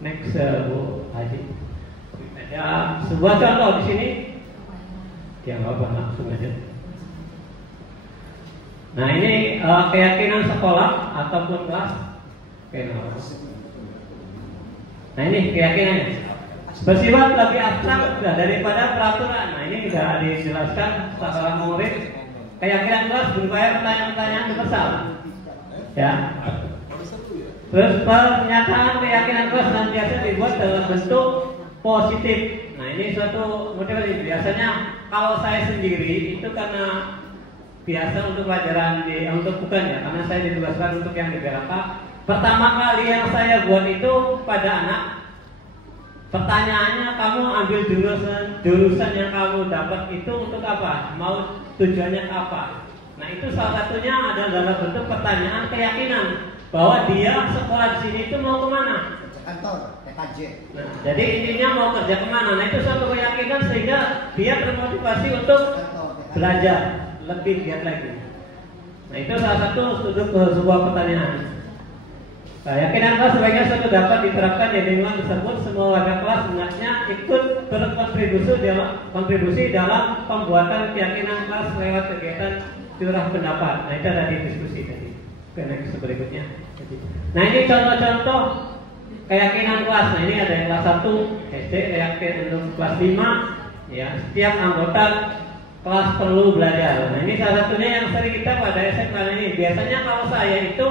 Next Bu Haji. Ada sebuah contoh di sini. Yang apa langsung aja. Nah ini keyakinan sekolah ataupun kelas. Nah ini keyakinannya bersifat lebih abstrak daripada peraturan. Nah ini sudah dijelaskan secara murid. Keyakinan kelas berupa pertanyaan-pertanyaan universal. Ya. Terus pernyataan keyakinan kelas senantiasa dibuat dalam bentuk positif. Nah ini suatu motivasi. Biasanya kalau saya sendiri itu karena biasa untuk pelajaran untuk bukan ya, karena saya ditugaskan untuk yang di BLK. Pertama kali yang saya buat itu pada anak, pertanyaannya kamu ambil jurusan yang kamu dapat itu untuk apa? Mau tujuannya apa? Nah itu salah satunya adalah dalam bentuk pertanyaan keyakinan bahwa dia sekolah di sini itu mau kemana? Kantor, TKJ. Nah, jadi intinya mau kerja kemana? Nah itu suatu keyakinan sehingga dia termotivasi untuk belajar lebih giat lagi. Nah itu salah satu sudut sebuah pertanyaan. Keyakinan kelas sebaiknya suatu dapat diterapkan di lingkungan tersebut. Semua warga kelas hendaknya ikut berkontribusi dalam pembuatan keyakinan kelas lewat kegiatan curah pendapat. Nah itu ada di diskusi tadi. Oke, next berikutnya. Nah ini contoh-contoh keyakinan kelas. Nah ini ada yang kelas 1 SD, keyakinan untuk kelas 5. Ya, setiap anggota kelas perlu belajar. Nah ini salah satunya yang sering kita pada SMK ini. Biasanya kalau saya itu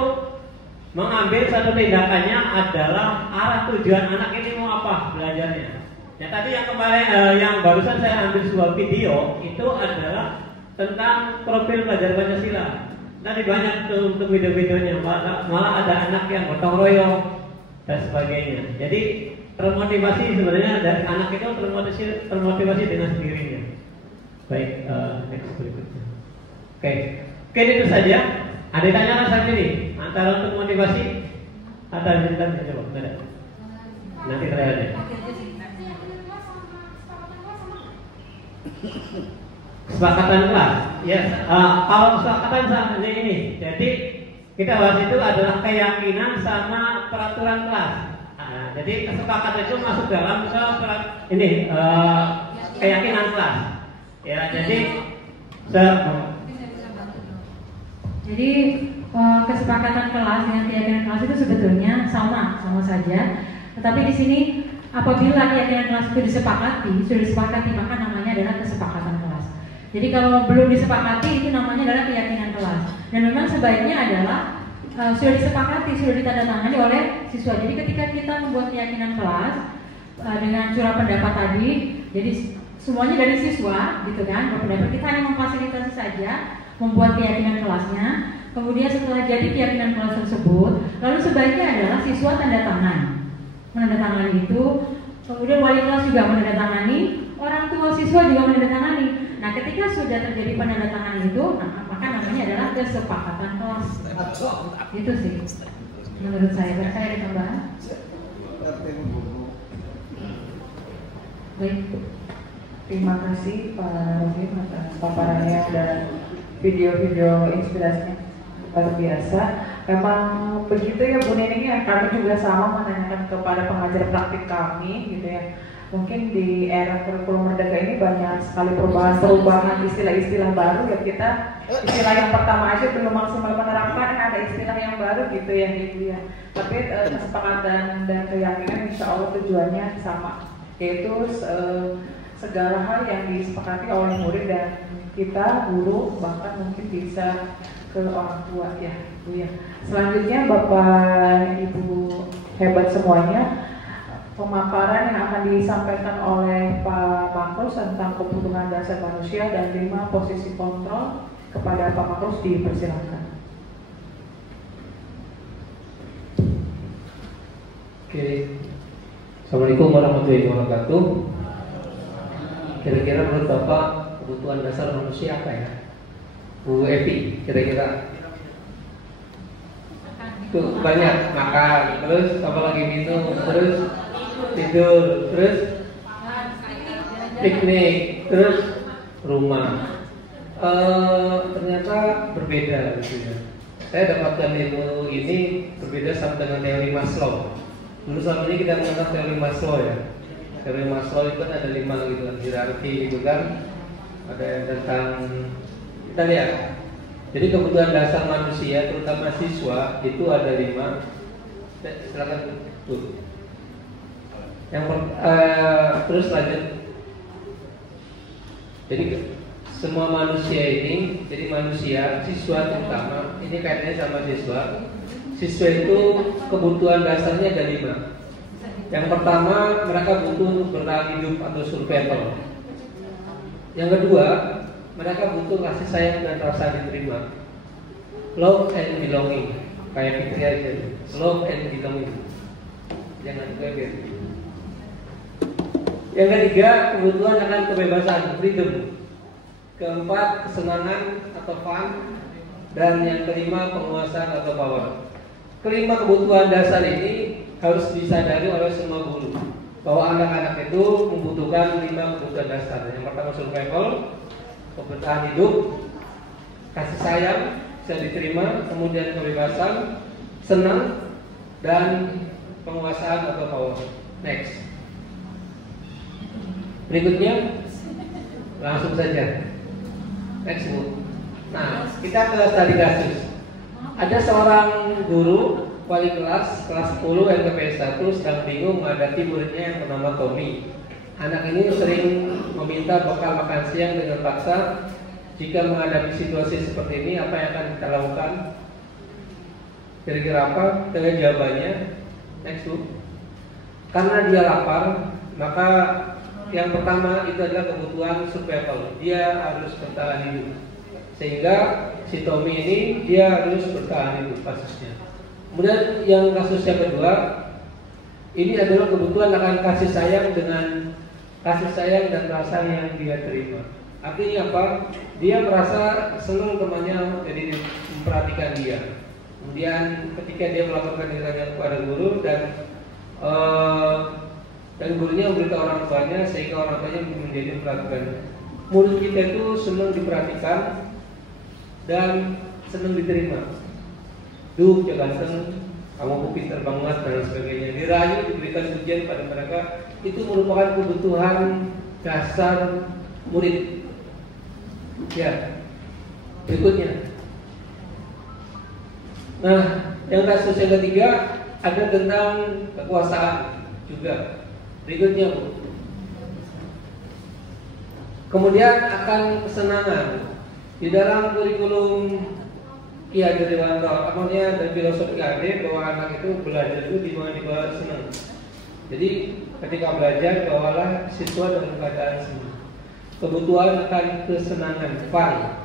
mengambil satu tindakannya adalah arah tujuan anak ini mau apa belajarnya. Ya tadi yang kemarin yang barusan saya ambil sebuah video itu adalah tentang profil belajar Pancasila. Tadi banyak tuh untuk video-videonya, malah ada anak yang gotong royong dan sebagainya. Jadi termotivasi sebenarnya dari anak itu termotivasi dengan sendirinya. Baik, next berikutnya. Oke, itu saja. Ada yang tanyakan saat ini antara untuk motivasi atau cerita coba, ada. Nanti terakhir. Kesepakatan kelas, yes. Kalau kesepakatan sama ini, jadi kita bahas itu adalah keyakinan sama peraturan kelas. Jadi kesepakatan itu masuk dalam keyakinan kelas. Ya, jadi kesepakatan kelas dengan keyakinan kelas itu sebetulnya sama saja. Tetapi di sini apabila keyakinan kelas itu sudah disepakati, maka namanya adalah kesepakatan kelas. Jadi kalau belum disepakati itu namanya adalah keyakinan kelas. Dan memang sebaiknya adalah sudah disepakati, sudah ditandatangani oleh siswa. Jadi ketika kita membuat keyakinan kelas dengan curah pendapat tadi, jadi semuanya dari siswa, gitu kan? Berpendapat, kita hanya memfasilitasi saja membuat keyakinan kelasnya. Kemudian setelah jadi keyakinan kelas tersebut, lalu sebaiknya adalah siswa tanda tangan, menandatangani itu. Kemudian wali kelas juga menandatangani, orang tua siswa juga menandatangani. Nah, ketika sudah terjadi penandatangan itu, maka namanya adalah kesepakatan kelas. Itu sih, menurut saya. Saya ada tambahan. Baik, terima kasih Pak Rofim atas paparannya dan video-video inspirasinya luar biasa. Memang begitu ya Bu Nining ya, kami juga sama menanyakan kepada pengajar praktik kami gitu ya. Mungkin di era kurikulum merdeka ini banyak sekali perubahan istilah-istilah baru ya. Kita istilah yang pertama aja belum maksimal menerapkan, ada istilah yang baru gitu ya. Tapi kesepakatan dan keyakinan insya Allah tujuannya sama, yaitu segala hal yang disepakati oleh murid dan kita guru, bahkan mungkin bisa ke orang tua ya Bu ya. Selanjutnya Bapak Ibu hebat semuanya, pemaparan yang akan disampaikan oleh Pak Makrus tentang kebutuhan dasar manusia dan 5 posisi kontrol. Kepada Pak Makrus dipersilakan. Oke, Assalamualaikum warahmatullahi wabarakatuh. Kira-kira menurut Bapak kebutuhan dasar manusia apa ya? Bu Evi, kira-kira itu banyak makan, terus apa lagi minum, terus tidur, terus piknik, terus rumah. Ternyata berbeda gitu ya. Saya dapatkan ilmu ini berbeda sama dengan teori Maslow. Menurut selama ini kita mengenal teori Maslow ya. Teori Maslow itu kan ada 5 gitu kan, hierarki gitu kan. Ada yang tentang, kita lihat. Jadi kebutuhan dasar manusia terutama siswa itu ada 5. Silakan Bu. Terus lanjut. Jadi semua manusia ini, jadi manusia, siswa terutama, ini kaitannya sama siswa. Siswa itu kebutuhan dasarnya ada 5. Yang pertama, mereka butuh untuk bertahan hidup atau survival. Yang kedua, mereka butuh kasih sayang dan rasa diterima. Love and belonging. Kayak Fitri aja. Love and belonging. Jangan kaget. Yang ketiga, kebutuhan akan kebebasan, freedom. Keempat, kesenangan atau fun. Dan yang kelima, penguasaan atau power. Kelima kebutuhan dasar ini harus disadari oleh semua guru, bahwa anak-anak itu membutuhkan 5 kebutuhan dasar. Yang pertama survival, kebertahan hidup, kasih sayang, bisa diterima, kemudian kebebasan, senang, dan penguasaan atau power. Next. Berikutnya, langsung saja. Next Bu. Nah, kita ke studi kasus. Ada seorang guru wali kelas 10 LKPS 1 sedang bingung menghadapi muridnya yang bernama Tommy. Anak ini sering meminta bekal makan siang dengan paksa. Jika menghadapi situasi seperti ini, apa yang akan kita lakukan? Kira-kira apa? Dengan jawabannya, next Bu. Karena dia lapar, maka yang pertama itu adalah kebutuhan survival. Dia harus bertahan hidup. Sehingga si Tommy ini dia harus bertahan hidup kasusnya. Kemudian yang kasus yang kedua, ini adalah kebutuhan akan kasih sayang dengan kasih sayang dan rasa yang dia terima. Artinya apa? Dia merasa senang temannya jadi memperhatikan dia. Kemudian ketika dia melaporkan dirinya kepada guru dan gurunya memberitahu orang tuanya sehingga orang tuanya menjadi memperhatikan. Murid kita itu senang diperhatikan dan senang diterima. Duh, jangan senang, kamu pintar banget dan sebagainya. Dirayu, diberikan pujian pada mereka, itu merupakan kebutuhan dasar murid. Ya, berikutnya. Nah, yang kasus yang ketiga ada tentang kekuasaan juga. Berikutnya Bu. Kemudian akan kesenangan. Di dalam kurikulum Iya dari awalnya dan filosofi KD bahwa anak itu belajar itu dibawa senang. Jadi ketika belajar bawalah siswa dalam keadaan senang. Kebutuhan akan kesenangan, fun,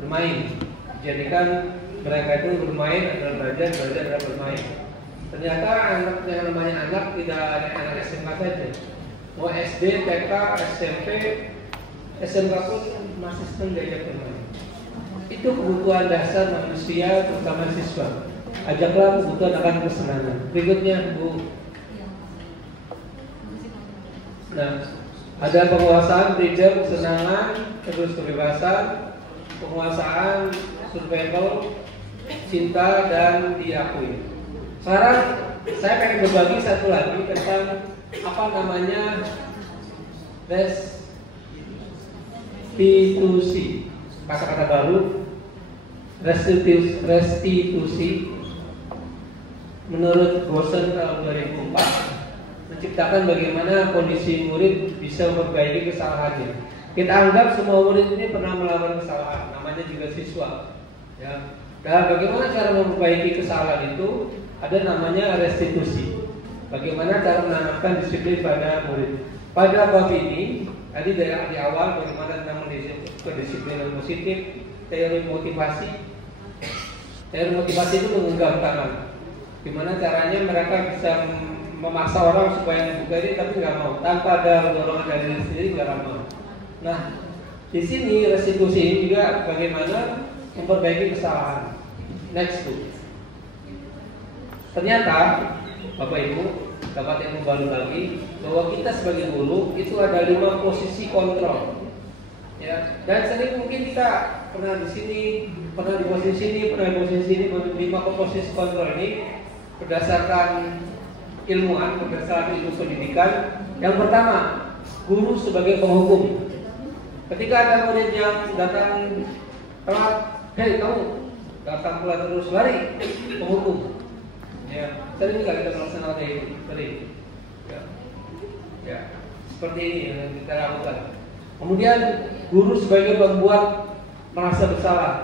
bermain. Jadikan mereka itu bermain adalah belajar adalah bermain. Ternyata anak yang namanya anak tidak ada anak SMK saja. Mau SD, TK, SMP, SMK pun masih senang diajak bermain. Itu kebutuhan dasar manusia terutama siswa. Ajaklah kebutuhan akan kesenangan. Berikutnya Bu. Nah, ada penguasaan, freedom, kesenangan, terus kebebasan, penguasaan, survival, cinta dan diakui. Sekarang saya akan berbagi satu lagi tentang apa namanya restitusi. Kata-kata baru, restitusi menurut Bosen tahun 2004 menciptakan bagaimana kondisi murid bisa memperbaiki kesalahannya. Kita anggap semua murid ini pernah melakukan kesalahan, namanya juga siswa. Ya. Dan bagaimana cara memperbaiki kesalahan itu? Ada namanya restitusi. Bagaimana cara menanamkan disiplin pada murid. Pada bab ini, tadi dari awal bagaimana tentang kedisiplinan positif, teori motivasi. Teori motivasi itu menggenggam tangan. Gimana caranya mereka bisa memaksa orang supaya membuka ini tapi nggak mau, tanpa ada dorongan dari diri sendiri nggak mau. Nah, di sini restitusi ini juga bagaimana memperbaiki kesalahan. Next Bu. Ternyata Bapak Ibu dapat yang baru lagi bahwa kita sebagai guru itu ada 5 posisi kontrol. Ya, dan sering mungkin kita pernah di sini, pernah di posisi ini, pernah di posisi ini, 5 posisi kontrol ini berdasarkan ilmuwan, berdasarkan ilmu pendidikan. Yang pertama, guru sebagai penghukum. Ketika ada murid yang datang telat, hei kamu datang telat terus, lari, penghukum. Ya, sering juga kita melaksanakan itu, sering. Ya, seperti ini yang kita lakukan. Kemudian guru sebagai pembuat merasa bersalah.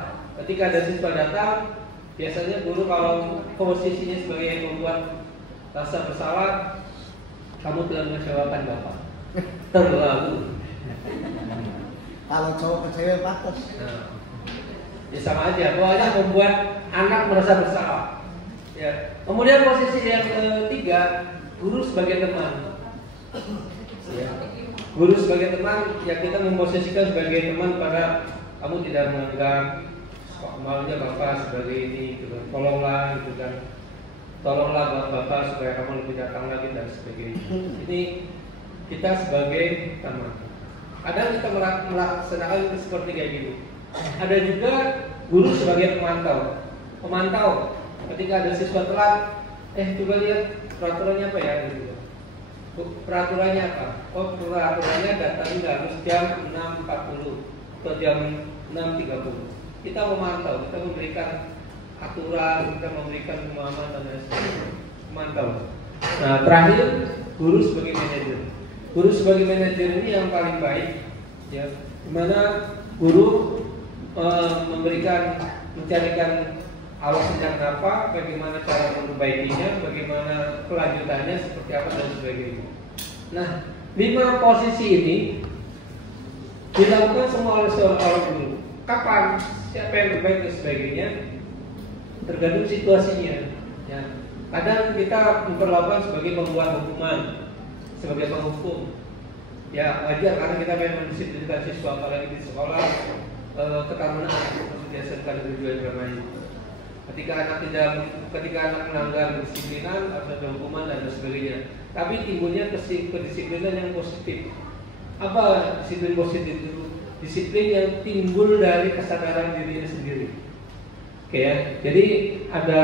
Ketika ada siswa datang, biasanya guru kalau posisinya sebagai pembuat rasa bersalah, kamu telah mengecewakan Bapak. Terlalu. Kalau cowok ke cewek patas. Nah, ya sama aja, pokoknya membuat anak merasa bersalah. Ya. Kemudian posisi yang ketiga, guru sebagai teman. Ya. Guru sebagai teman, ya kita memposisikan sebagai teman pada kamu tidak menganggap maunya Bapak sebagai ini, gitu. Tolonglah, gitu kan. Tolonglah Bapak supaya kamu lebih datang lagi dan sebagainya. Ini kita sebagai teman. Kadang kita melaksanakan seperti kayak gitu. Ada juga guru sebagai pemantau. Pemantau. Ketika ada siswa telat, coba lihat peraturannya apa ya gitu. Peraturannya apa? Oh, peraturannya datangnya harus jam 6.40 atau jam 6.30. Kita memantau, kita memberikan aturan, kita memberikan pemahaman dan lain sebagainya. Memantau. Nah, terakhir guru sebagai manajer. Guru sebagai manajer ini yang paling baik, ya, dimana guru mencarikan alasannya kenapa, bagaimana cara memperbaikinya, bagaimana kelanjutannya, seperti apa dan sebagainya. Nah, 5 posisi ini dilakukan semua oleh seorang guru. Kapan, siapa yang terbaik dan sebagainya, tergantung situasinya. Ya. Kadang kita memperlakukan sebagai pembuat hukuman, sebagai penghukum. Ya wajar karena kita memang mendisiplinkan siswa, apalagi di sekolah ketahanan harus diajarkan tujuan bermain. Ketika anak melanggar kedisiplinan, harus ada hukuman dan sebagainya. Tapi timbulnya kedisiplinan yang positif. Apa disiplin positif itu? Disiplin yang timbul dari kesadaran dirinya sendiri. Oke ya. Jadi ada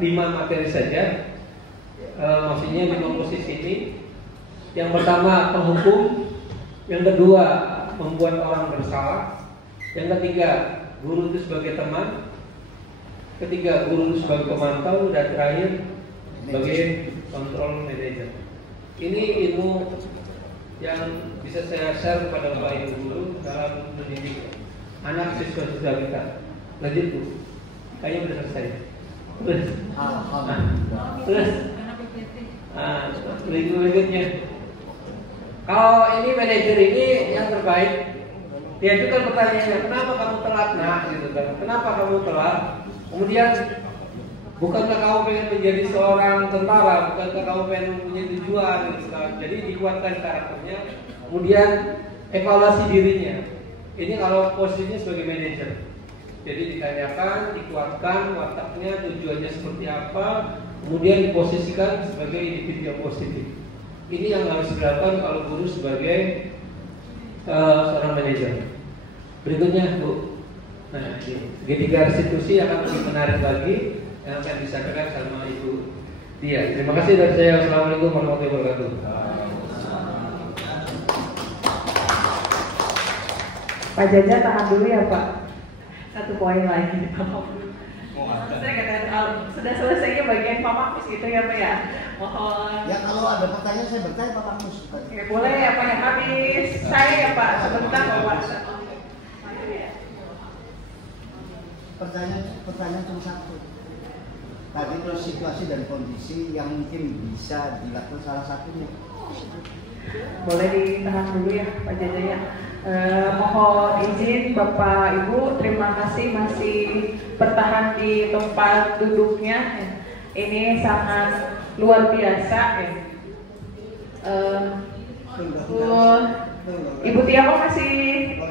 5 materi saja. Maksudnya 5 posisi ini. Yang pertama penghukum, yang kedua membuat orang bersalah, yang ketiga guru itu sebagai teman, ketiga guru itu sebagai pemantau, dan terakhir sebagai kontrol manager. Ini ilmu yang bisa saya share kepada Bapak Ibu guru dalam mendidik anak siswa-siswa kita. Lanjut Bu, kayaknya sudah selesai. Terus, berikutnya. Kalau ini manajer ini yang terbaik, dia juga pertanyaannya, kenapa kamu telat nak, gitu kan? Kenapa kamu telat? Kemudian, bukankah kamu pengen menjadi seorang tentara? Bukankah kamu pengen mempunyai tujuan? Gitu kan? Jadi dikuatkan karakternya. Kemudian evaluasi dirinya. Ini kalau posisinya sebagai manajer. Jadi ditanyakan, dikuatkan wataknya, tujuannya seperti apa, kemudian diposisikan sebagai individu yang positif. Ini yang harus dilakukan kalau guru sebagai seorang manajer. Berikutnya Bu, nah ini segitiga restitusi akan lebih menarik lagi yang akan disampaikan sama Ibu Dia. Terima kasih dari saya. Assalamualaikum warahmatullahi wabarakatuh. Pak Jaja tahan dulu ya Pak. 1 poin lagi saya katakan sudah selesainya bagian Pak Mahfuz gitu ya Pak ya. Mohon. Ya kalau ada pertanyaan saya bertanya Pak Mahfuz. Ya, boleh ya Pak yang habis. Saya ya Pak sebentar Pak. Pertanyaan cuma satu. Tadi itu situasi dan kondisi yang mungkin bisa dilakukan salah satunya. Boleh ditahan dulu ya Pak Jaja ya. Mohon izin Bapak Ibu, terima kasih masih bertahan di tempat duduknya. Ini sangat luar biasa ya. Ibu Tia kok masih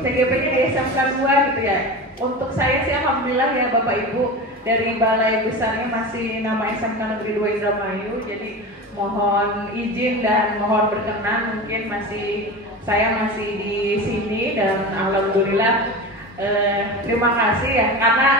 TGP-nya di SMK 2 gitu ya. Untuk saya sih alhamdulillah ya Bapak Ibu, dari balai besarnya masih nama SMK Negeri 2 Indramayu. Jadi mohon izin dan mohon berkenan, mungkin saya masih di sini dan alhamdulillah terima kasih ya, karena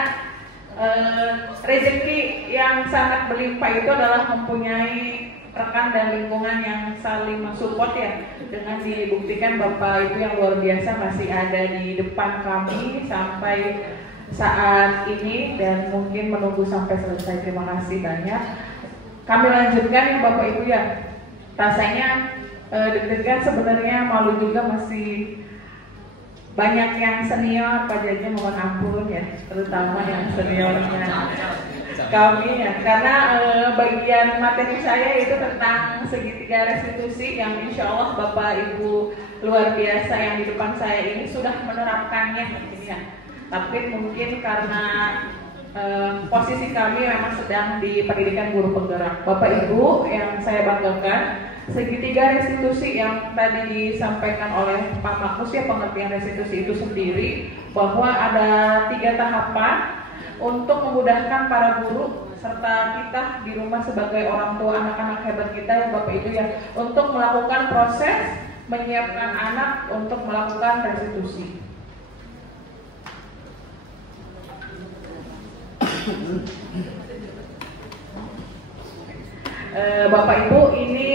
rezeki yang sangat berlimpah itu adalah mempunyai rekan dan lingkungan yang saling mensupport ya. Dengan dibuktikan Bapak Ibu yang luar biasa masih ada di depan kami sampai saat ini dan mungkin menunggu sampai selesai. Terima kasih banyak. kami lanjutkan ya Bapak Ibu ya. Rasanya deg-degan, sebenarnya malu juga, masih banyak yang senior, Pak Jaja mohon ampun ya, terutama yang seniornya kami ya, karena bagian materi saya itu tentang segitiga restitusi yang insya Allah Bapak Ibu luar biasa yang di depan saya ini sudah menerapkannya mungkin ya. Tapi mungkin karena posisi kami memang sedang di pendidikan guru penggerak. Bapak Ibu yang saya banggakan, segitiga restitusi yang tadi disampaikan oleh Pak Makus ya, pengertian restitusi itu sendiri bahwa ada 3 tahapan untuk memudahkan para guru serta kita di rumah sebagai orang tua anak-anak hebat kita ya Bapak Ibu ya, untuk melakukan proses menyiapkan anak untuk melakukan restitusi. Bapak Ibu, ini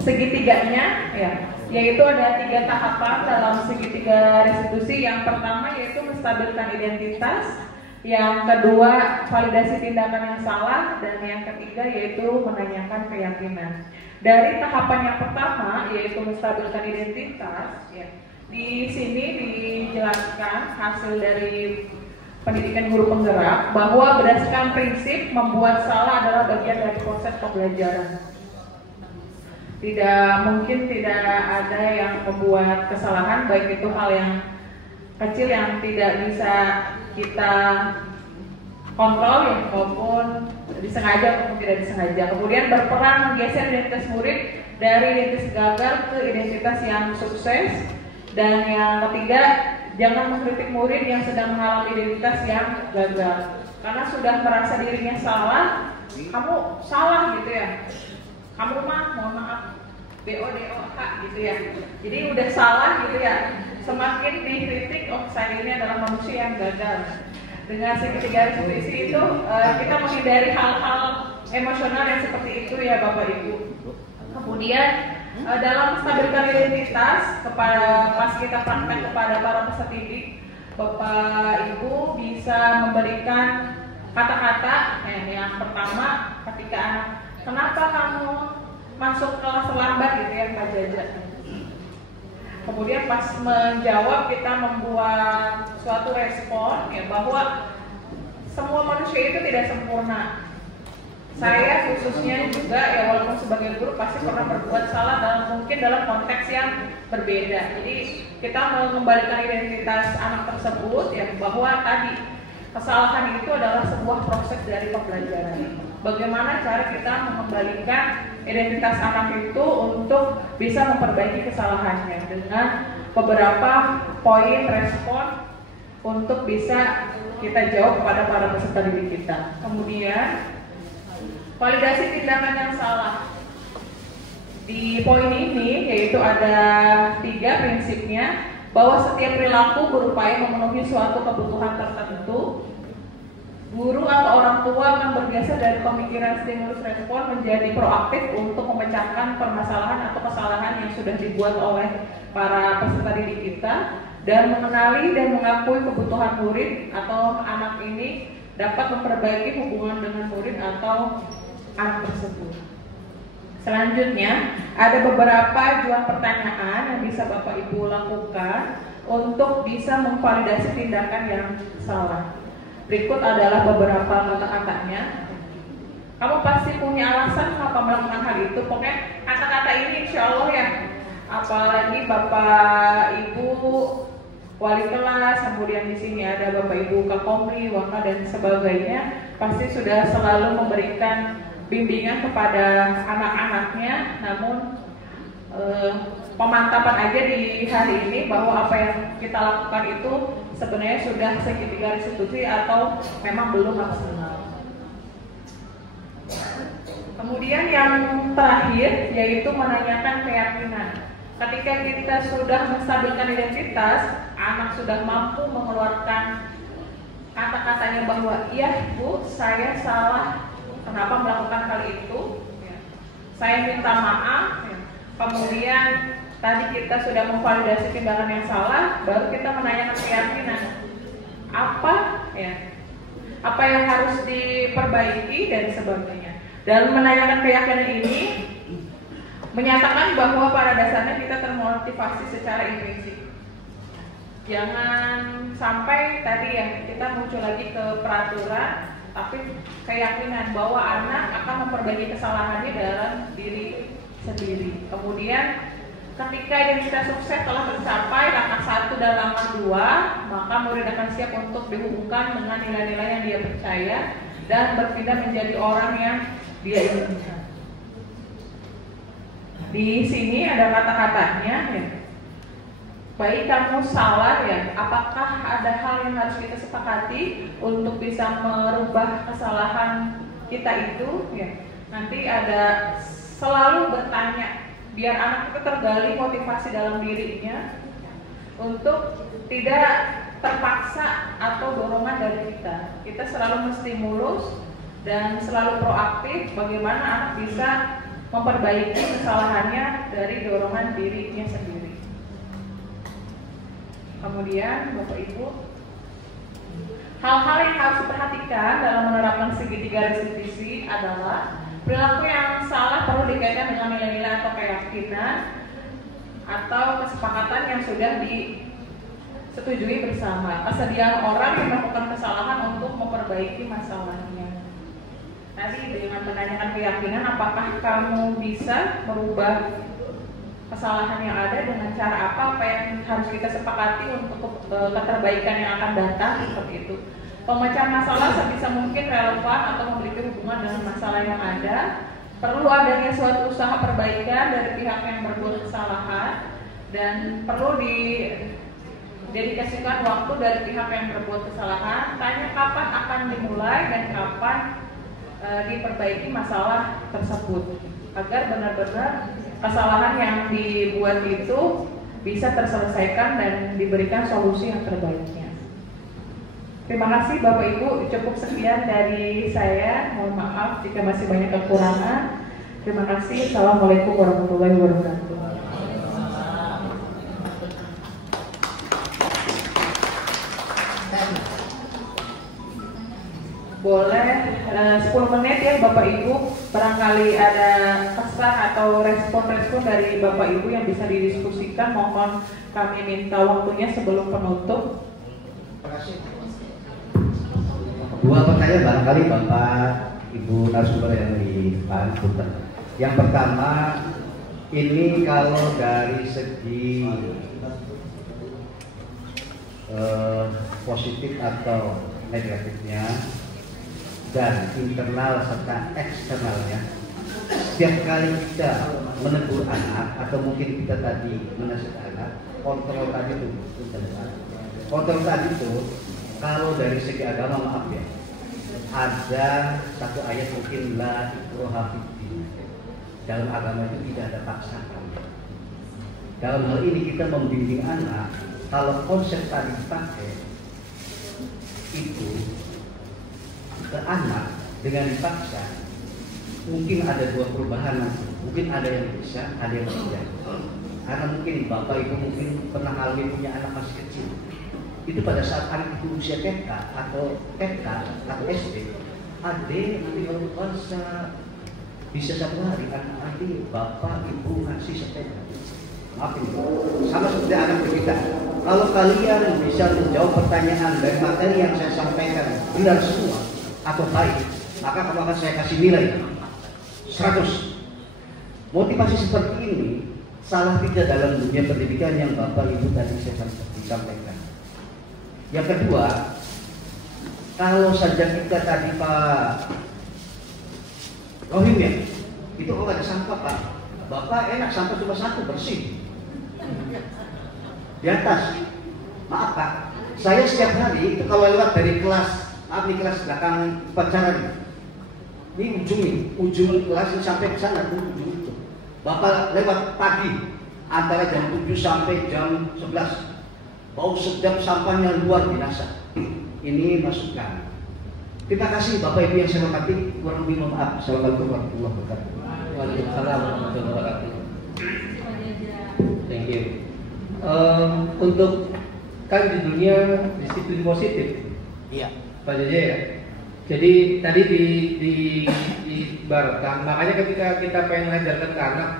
segitiganya ya, yaitu ada 3 tahapan dalam segitiga restitusi. Yang pertama yaitu menstabilkan identitas, yang kedua validasi tindakan yang salah, dan yang ketiga yaitu menanyakan keyakinan. Dari tahapan yang pertama yaitu menstabilkan identitas ya, di sini dijelaskan hasil dari pendidikan guru penggerak bahwa berdasarkan prinsip membuat salah adalah bagian dari proses pembelajaran. Tidak mungkin tidak ada yang membuat kesalahan, baik itu hal yang kecil yang tidak bisa kita kontrol ya, maupun disengaja maupun tidak disengaja. Kemudian berperan menggeser identitas murid dari identitas gagal ke identitas yang sukses. Dan yang ketiga, jangan mengkritik murid yang sedang mengalami identitas yang gagal, karena sudah merasa dirinya salah. Kamu salah gitu ya, kamu mah mohon maaf BODOK gitu ya, jadi udah salah gitu ya. Semakin dikritik, oh saya ini adalah manusia yang gagal. Dengan segitiga restitusi itu kita menghindari hal-hal emosional yang seperti itu ya Bapak Ibu. Kemudian dalam menstabilkan identitas, kepada pas kita praktek kepada para peserta didik, Bapak Ibu bisa memberikan kata-kata yang pertama ketika anak, kenapa kamu masuk kelas terlambat gitu ya Pak Jaja. Kemudian pas menjawab kita membuat suatu respon ya, bahwa semua manusia itu tidak sempurna. Saya khususnya juga ya, walaupun sebagai guru pasti pernah berbuat salah mungkin dalam konteks yang berbeda. Jadi kita mengembalikan identitas anak tersebut ya, bahwa tadi kesalahan itu adalah sebuah proses dari pembelajaran. Bagaimana cara kita mengembalikan identitas anak itu untuk bisa memperbaiki kesalahannya dengan beberapa poin respon untuk bisa kita jawab kepada para peserta didik kita. Kemudian validasi tindakan yang salah. Di poin ini yaitu ada 3 prinsipnya, bahwa setiap perilaku berupaya memenuhi suatu kebutuhan tertentu. Guru atau orang tua akan bergeser dari pemikiran stimulus respon menjadi proaktif untuk memecahkan permasalahan atau kesalahan yang sudah dibuat oleh para peserta didik kita, dan mengenali dan mengakui kebutuhan murid atau anak ini dapat memperbaiki hubungan dengan murid atau anak tersebut. Selanjutnya, ada beberapa jual pertanyaan yang bisa Bapak Ibu lakukan untuk bisa memvalidasi tindakan yang salah. Berikut adalah beberapa kata-katanya. Kamu pasti punya alasan kenapa melakukan hal itu. Pokoknya kata-kata ini insya Allah ya, apalagi Bapak Ibu wali kelas, kemudian di sini ada Bapak Ibu Kakomri, Waka dan sebagainya, pasti sudah selalu memberikan bimbingan kepada anak-anaknya. Namun pemantapan aja di hari ini bahwa apa yang kita lakukan itu sebenarnya sudah segitiga restitusi atau memang belum maksimal. Kemudian yang terakhir yaitu menanyakan keyakinan. Ketika kita sudah menstabilkan identitas, anak sudah mampu mengeluarkan kata-katanya bahwa iya Bu, saya salah, kenapa melakukan hal itu, saya minta maaf. Kemudian tadi kita sudah memvalidasi tindakan yang salah, baru kita menanyakan keyakinan apa yang harus diperbaiki dan sebagainya. Dan menanyakan keyakinan ini menyatakan bahwa pada dasarnya kita termotivasi secara intrinsik. Jangan sampai tadi ya kita muncul lagi ke peraturan, tapi keyakinan bahwa anak akan memperbaiki kesalahannya dalam diri sendiri. Kemudian ketika identitas sukses telah tercapai langkah 1 dan langkah 2, maka murid akan siap untuk dihubungkan dengan nilai-nilai yang dia percaya dan berpindah menjadi orang yang dia inginkan. Di sini ada kata-katanya ya. Baik kamu salah ya, apakah ada hal yang harus kita sepakati untuk bisa merubah kesalahan kita itu ya. Nanti ada selalu bertanya biar anak itu tergali motivasi dalam dirinya untuk tidak terpaksa atau dorongan dari kita. Kita selalu menstimulus dan selalu proaktif bagaimana anak bisa memperbaiki kesalahannya dari dorongan dirinya sendiri. Kemudian Bapak Ibu, hal-hal yang harus diperhatikan dalam menerapkan segitiga restitusi adalah perilaku yang salah perlu dikaitkan dengan nilai-nilai atau keyakinan atau kesepakatan yang sudah disetujui bersama. Kesediaan orang yang melakukan kesalahan untuk memperbaiki masalahnya. Tadi dengan menanyakan keyakinan, apakah kamu bisa merubah kesalahan yang ada dengan cara apa yang harus kita sepakati untuk keterbaikan yang akan datang, seperti itu. Pemecahan masalah sebisa mungkin relevan atau memiliki hubungan dengan masalah yang ada. Perlu adanya suatu usaha perbaikan dari pihak yang berbuat kesalahan dan perlu didedikasikan waktu dari pihak yang berbuat kesalahan. Tanya kapan akan dimulai dan kapan diperbaiki masalah tersebut agar benar-benar kesalahan yang dibuat itu bisa terselesaikan dan diberikan solusi yang terbaiknya. Terima kasih Bapak Ibu, cukup sekian dari saya. Mohon maaf jika masih banyak kekurangan. Terima kasih. Assalamualaikum warahmatullahi wabarakatuh. Boleh 10 menit ya Bapak Ibu, barangkali ada pesan atau respon-respon dari Bapak Ibu yang bisa didiskusikan, mohon kami minta waktunya sebelum penutup. Terima kasih. Dua pertanyaan barangkali Bapak Ibu narasumber yang di depan. Yang pertama, ini kalau dari segi positif atau negatifnya dan internal serta eksternalnya, setiap kali kita menegur anak atau mungkin kita tadi menasihati anak, kontrol tadi itu kalau dari segi agama, maaf ya, ada satu ayat mungkin la ikraha fiddin. Dalam agama itu tidak ada paksaan. Dalam hal ini kita membimbing anak, kalau konsep tadi dipakai itu ke anak dengan dipaksa, mungkin ada dua perubahan nanti. Mungkin ada yang bisa, ada yang tidak. Karena mungkin Bapak Ibu mungkin pernah alami punya anak masih kecil. Itu pada saat anak itu usia TK atau SD, adik nanti kalau puasa bisa satu hari anak adik Bapak Ibu ngasih sepeda. Maaf ini, sama seperti anak kita. Kalau kalian bisa menjawab pertanyaan dari materi yang saya sampaikan benar semua atau baik, maka kamu akan saya kasih nilai 100. Motivasi seperti ini salah tidak dalam dunia pendidikan yang Bapak Ibu tadi saya sampaikan. Yang kedua, kalau saja kita tadi Pak Rohim ya, itu kalau ada sampah Pak, Bapak enak sampah cuma satu bersih di atas. Maaf Pak, saya setiap hari itu kalau lewat dari kelas, maaf nih kelas belakang pacaran, ini ujung kelas ini sampai ke sana tuh ujung itu. Bapak lewat pagi antara jam 7 sampai jam 11. Bau sedap sampahnya luar biasa. Ini masukan. Terima kasih Bapak Ibu yang saya hormati. Kurang lebih mohon maaf. Assalamualaikum warahmatullahi wabarakatuh. Waalaikumsalam warahmatullahi wabarakatuh. Thank you. Untuk kan di dunia disiplin positif. Iya. Pak Jaja ya. Jadi tadi diibaratkan, makanya ketika kita pengen ngajarkan ke anak,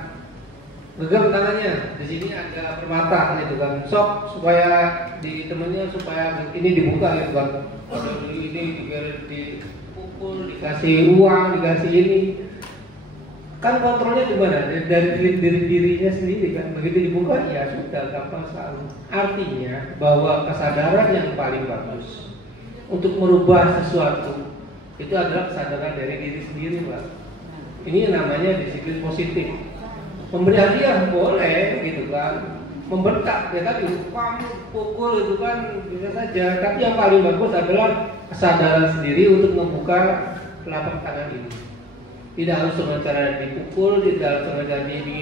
genggam tangannya, di sini ada permata gitu kan, sok supaya di temennya supaya ini dibuka gitu kan, ada ini dipukul, dikasih uang, dikasih ini, kan kontrolnya gimana? Dari dirinya sendiri kan, begitu dibuka ya sudah gampang selalu. Artinya bahwa kesadaran yang paling bagus untuk merubah sesuatu itu adalah kesadaran dari diri sendiri, Pak. Ini namanya disiplin positif. Memberi hadiah boleh gitu kan, membentak ya tadi, pukul itu kan bisa saja. Tapi yang paling bagus adalah kesadaran sendiri untuk membuka telapak tangan ini. Tidak harus dengan cara dipukul, tidak harus dengan cara ini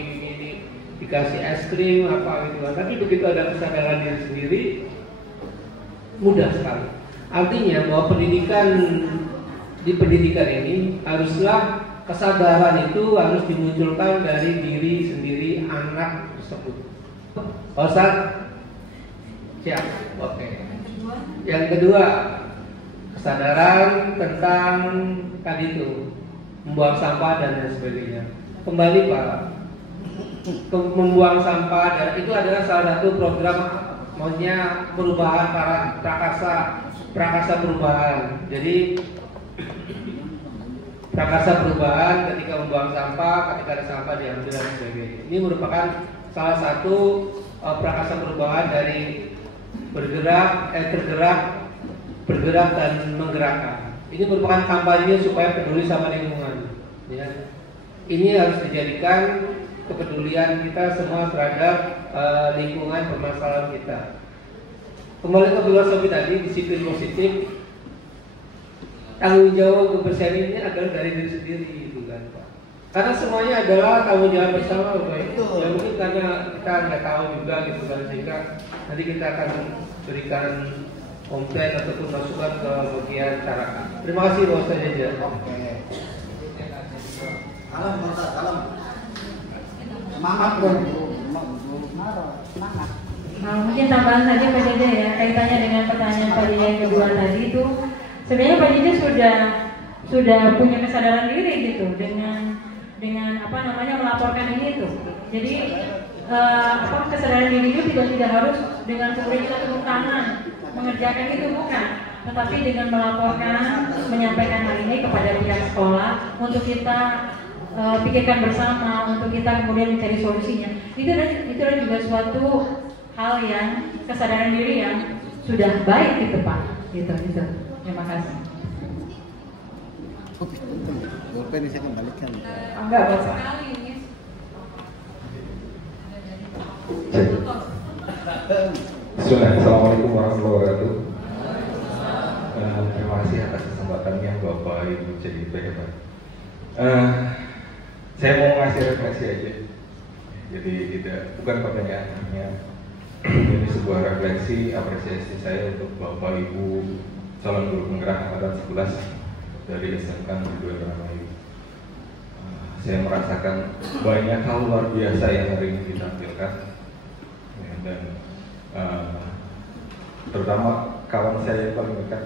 dikasih es krim apa gitu kan. Tapi begitu ada kesadaran diri sendiri, mudah sekali. Artinya bahwa di pendidikan ini haruslah kesadaran itu harus dimunculkan dari diri sendiri anak tersebut. Ustaz? Siap? Oke. Yang kedua, kesadaran tentang tadi itu membuang sampah dan lain sebagainya. Kembali Pak, membuang sampah dan itu adalah salah satu program, maksudnya perubahan para prakasa perubahan. Jadi prakasa perubahan ketika membuang sampah, ketika ada sampah diambil dan sebagainya. Ini merupakan salah satu prakasa perubahan dari bergerak dan menggerakkan. Ini merupakan kampanye supaya peduli sama lingkungan. Ya. Ini harus dijadikan kepedulian kita semua terhadap lingkungan permasalahan kita. Kembali ke filosofi tadi, disiplin positif. Tanggung jawab kebersihan ini adalah dari diri sendiri gitu kan Pak. Karena semuanya adalah tanggung jawab bersama Pak. Itu ya mungkin karena kita nggak tahu juga gitu kan, sehingga nanti kita akan berikan komplain ataupun masukan ke bagian cara. Terima kasih Pak Ustaz Jaja. Oke. Alam Ustaz, alam. Semangat dong. Semangat. Nah, mungkin tambahan saja Pak Jaja ya, kaitannya dengan pertanyaan Pak Jaja yang kedua tadi itu. Sebenarnya Pak Jaja sudah punya kesadaran diri gitu dengan apa namanya melaporkan ini tuh. Jadi kesadaran diri itu tidak harus dengan kemudian kita turun tangan mengerjakan itu, bukan, tetapi dengan melaporkan, menyampaikan hal ini kepada pihak sekolah untuk kita pikirkan bersama, untuk kita kemudian mencari solusinya. Itu adalah juga suatu hal yang kesadaran diri yang sudah baik gitu Pak. Gitu. Terima kasih. Bolpen saya kembalikan. Enggak, Pak. Assalamualaikum warahmatullahi wabarakatuh. Terima kasih atas kesempatannya Bapak Ibu CIP. Saya mau ngasih refleksi aja. Jadi bukan pertanyaan, ini sebuah refleksi apresiasi saya untuk Bapak Ibu calon guru penggerak angkatan 11 dari SMK Negeri Indramayu. Saya merasakan banyak hal luar biasa yang hari ini ditampilkan, ya, dan terutama kawan saya yang paling dekat.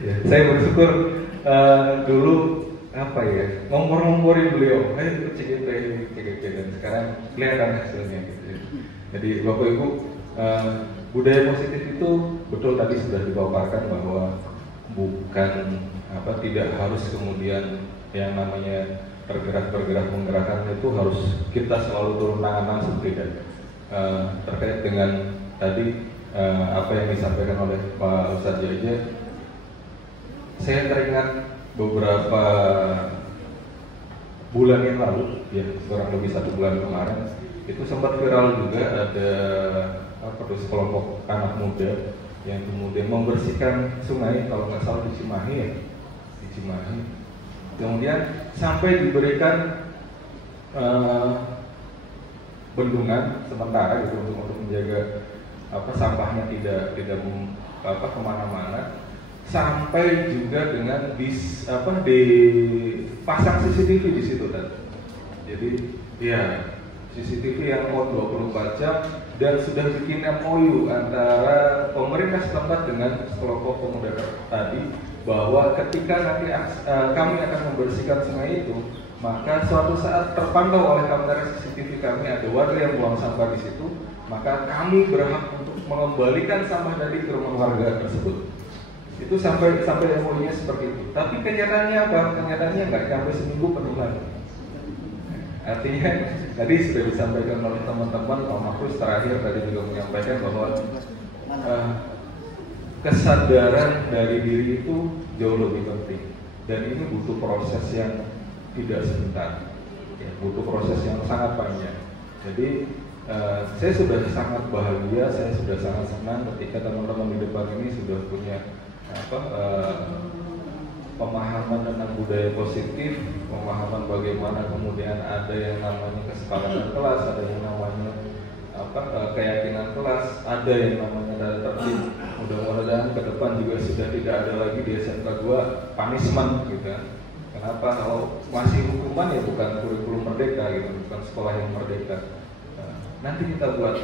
Ya, saya bersyukur dulu ngompor-ngomporin beliau, itu CGP, dan sekarang kelihatan hasilnya gitu. Jadi Bapak Ibu, budaya positif itu betul tadi sudah dipaparkan bahwa bukan tidak harus kemudian yang namanya bergerak menggerakkan itu harus kita selalu turun tangan langsung, tidak. Terkait dengan tadi apa yang disampaikan oleh Pak Ustadz Jaja, saya teringat beberapa bulan yang lalu, ya kurang lebih 1 bulan kemarin, itu sempat viral juga ada sekelompok anak muda yang kemudian membersihkan sungai, kalau nggak salah di Cimahi ya, kemudian sampai diberikan bendungan sementara gitu untuk menjaga sampahnya tidak kemana-mana, sampai juga dengan dipasang CCTV di situ tadi. Jadi ya CCTV yang 24 jam dan sudah bikin MOU antara pemerintah setempat dengan kelompok pemuda tadi bahwa ketika nanti kami akan membersihkan sungai itu, maka suatu saat terpantau oleh kamera CCTV kami ada warga yang buang sampah di situ, maka kami berhak untuk mengembalikan sampah tadi ke rumah warga tersebut. Itu sampai MOU-nya seperti itu. Tapi kenyataannya apa? Kenyataannya nggak sampai seminggu penuh. Artinya tadi sudah disampaikan oleh teman-teman, Pak Mahfuz terakhir tadi juga menyampaikan bahwa kesadaran dari diri itu jauh lebih penting, dan ini butuh proses yang tidak sebentar, ya, butuh proses yang sangat panjang. Jadi saya sudah sangat bahagia, saya sudah sangat senang ketika teman-teman di depan ini sudah punya pemahaman tentang budaya positif, pemahaman bagaimana kemudian ada yang namanya kesepakatan kelas, ada yang namanya keyakinan kelas, ada yang namanya tata tertib. Mudah-mudahan ke depan juga sudah tidak ada lagi di SMK 2 punishment gitu. Kenapa? Kalau masih hukuman ya bukan kurikulum merdeka gitu, bukan sekolah yang merdeka. Nanti kita buat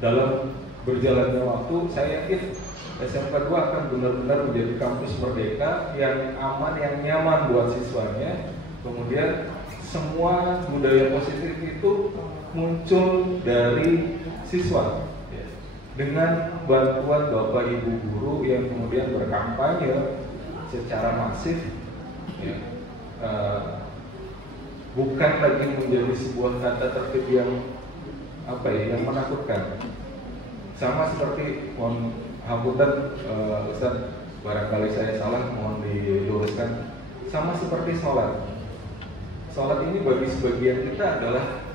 dalam berjalannya waktu, saya yakin SMK 2 akan benar-benar menjadi kampus merdeka yang aman, yang nyaman buat siswanya. Kemudian semua budaya positif itu muncul dari siswa, ya, dengan bantuan Bapak Ibu guru yang kemudian berkampanye secara masif, ya, bukan lagi menjadi sebuah tata tertib yang yang menakutkan. Sama seperti Hapunten, Ustaz, barangkali saya salah, mohon diluruskan. Sama seperti sholat. Sholat ini bagi sebagian kita adalah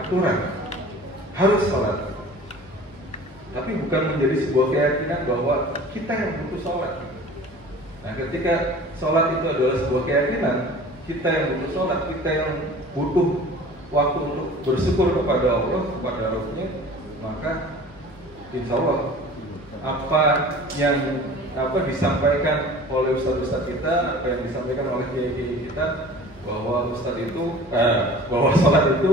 aturan, harus sholat. Tapi bukan menjadi sebuah keyakinan bahwa kita yang butuh sholat. Nah, ketika sholat itu adalah sebuah keyakinan, kita yang butuh sholat, kita yang butuh waktu untuk bersyukur kepada Allah, kepada Rabb-Nya, maka insya Allah apa yang disampaikan oleh ustadz-ustadz kita, apa yang disampaikan oleh kiai-kiai kita, bahwa bahwa sholat itu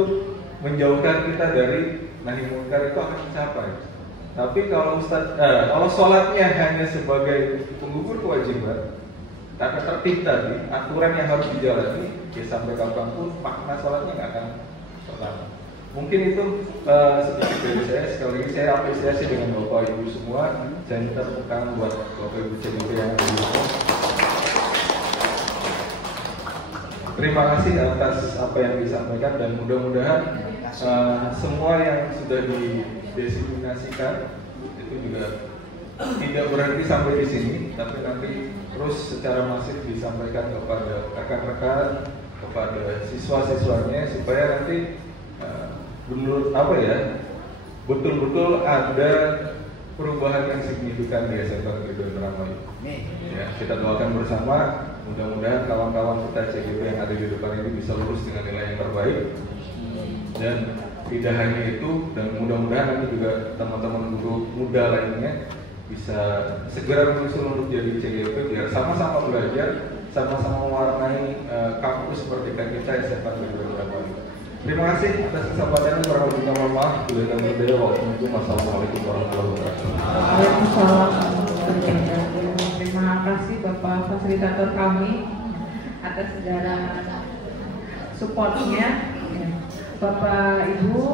menjauhkan kita dari nahi munkar, itu akan tercapai. Tapi kalau kalau sholatnya hanya sebagai penggugur kewajiban, tata tertib tadi, aturan yang harus dijalani, ya sampai kapanpun makna sholatnya nggak akan terlalu. Mungkin itu sedikit dari saya. Sekali lagi saya apresiasi dengan Bapak Ibu semua. Saya minta tepuk tangan buat Bapak Ibu CDP yang ada di sini. Terima kasih atas apa yang disampaikan, dan mudah-mudahan semua yang sudah didesiminasikan itu juga tidak berhenti sampai di sini, tapi nanti terus secara masif disampaikan kepada rekan-rekan, kepada siswa-siswanya, supaya nanti menurut betul-betul ada perubahan yang signifikan di SMK Negeri Indramayu. Ya, kita doakan bersama, mudah-mudahan kawan-kawan kita CGP yang ada di depan ini bisa lulus dengan nilai yang terbaik, dan tidak hanya itu, dan mudah-mudahan nanti juga teman-teman guru muda lainnya bisa segera menyusul untuk jadi CGP, biar sama-sama belajar, sama-sama mewarnai kampus merdeka kita SMK Negeri Indramayu. Terima kasih atas kesabarannya. Kurang lebihnya mohon maaf. Bila kami berdaya, wassalamualaikum warahmatullahi wabarakatuh. Waalaikumsalam warahmatullahi wabarakatuh. Terima kasih Bapak fasilitator kami atas segala supportnya. Bapak Ibu,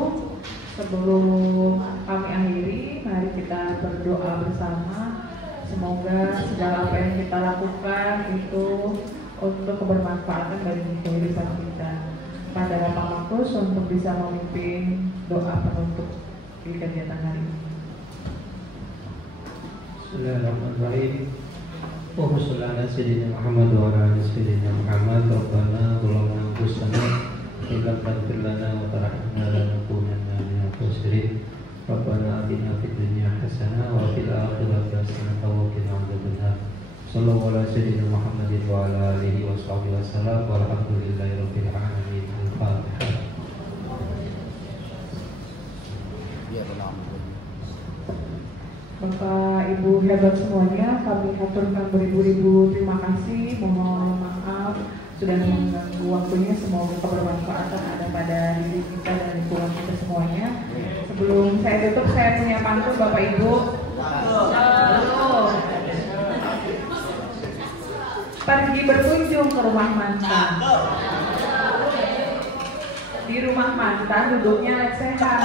sebelum kami akhiri, mari kita berdoa bersama. Semoga segala apa yang kita lakukan itu untuk kebermanfaatan bagi kehidupan kita. Pada Bapak Mahfuz untuk bisa memimpin doa penutup di kegiatan hari ini. Bismillahirrahmanirrahim. Allahumma shalli ala sayyidina Muhammad wa ala ali sayyidina Muhammad. Rabbana zalamna anfusana wa lam taghfir lana wa tarhamna lanakunanna minal khasirin. Rabbana atina fid dunya hasanah wa fil akhirati hasanah wa qina adzabannar. Sallallahu ala sayyidina Muhammadin wa ala alihi wa sahbihi wasallam. Walhamdulillahi rabbil alamin. Bapak Ibu hebat semuanya, kami haturkan beribu-ribu terima kasih. Mohon maaf sudah mengganggu waktunya. Semoga kebermanfaatan ada pada diri kita dan lingkungan kita semuanya. Sebelum saya tutup, saya punya pantun Bapak Ibu. Pergi berkunjung ke rumah mantan. Di rumah mantan duduknya lesehan.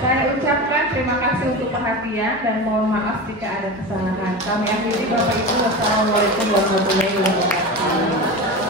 Saya ucapkan terima kasih untuk perhatian dan mohon maaf jika ada kesalahan. Kami akhiri Bapak Ibu. Wassalamualaikum warahmatullahi wabarakatuh.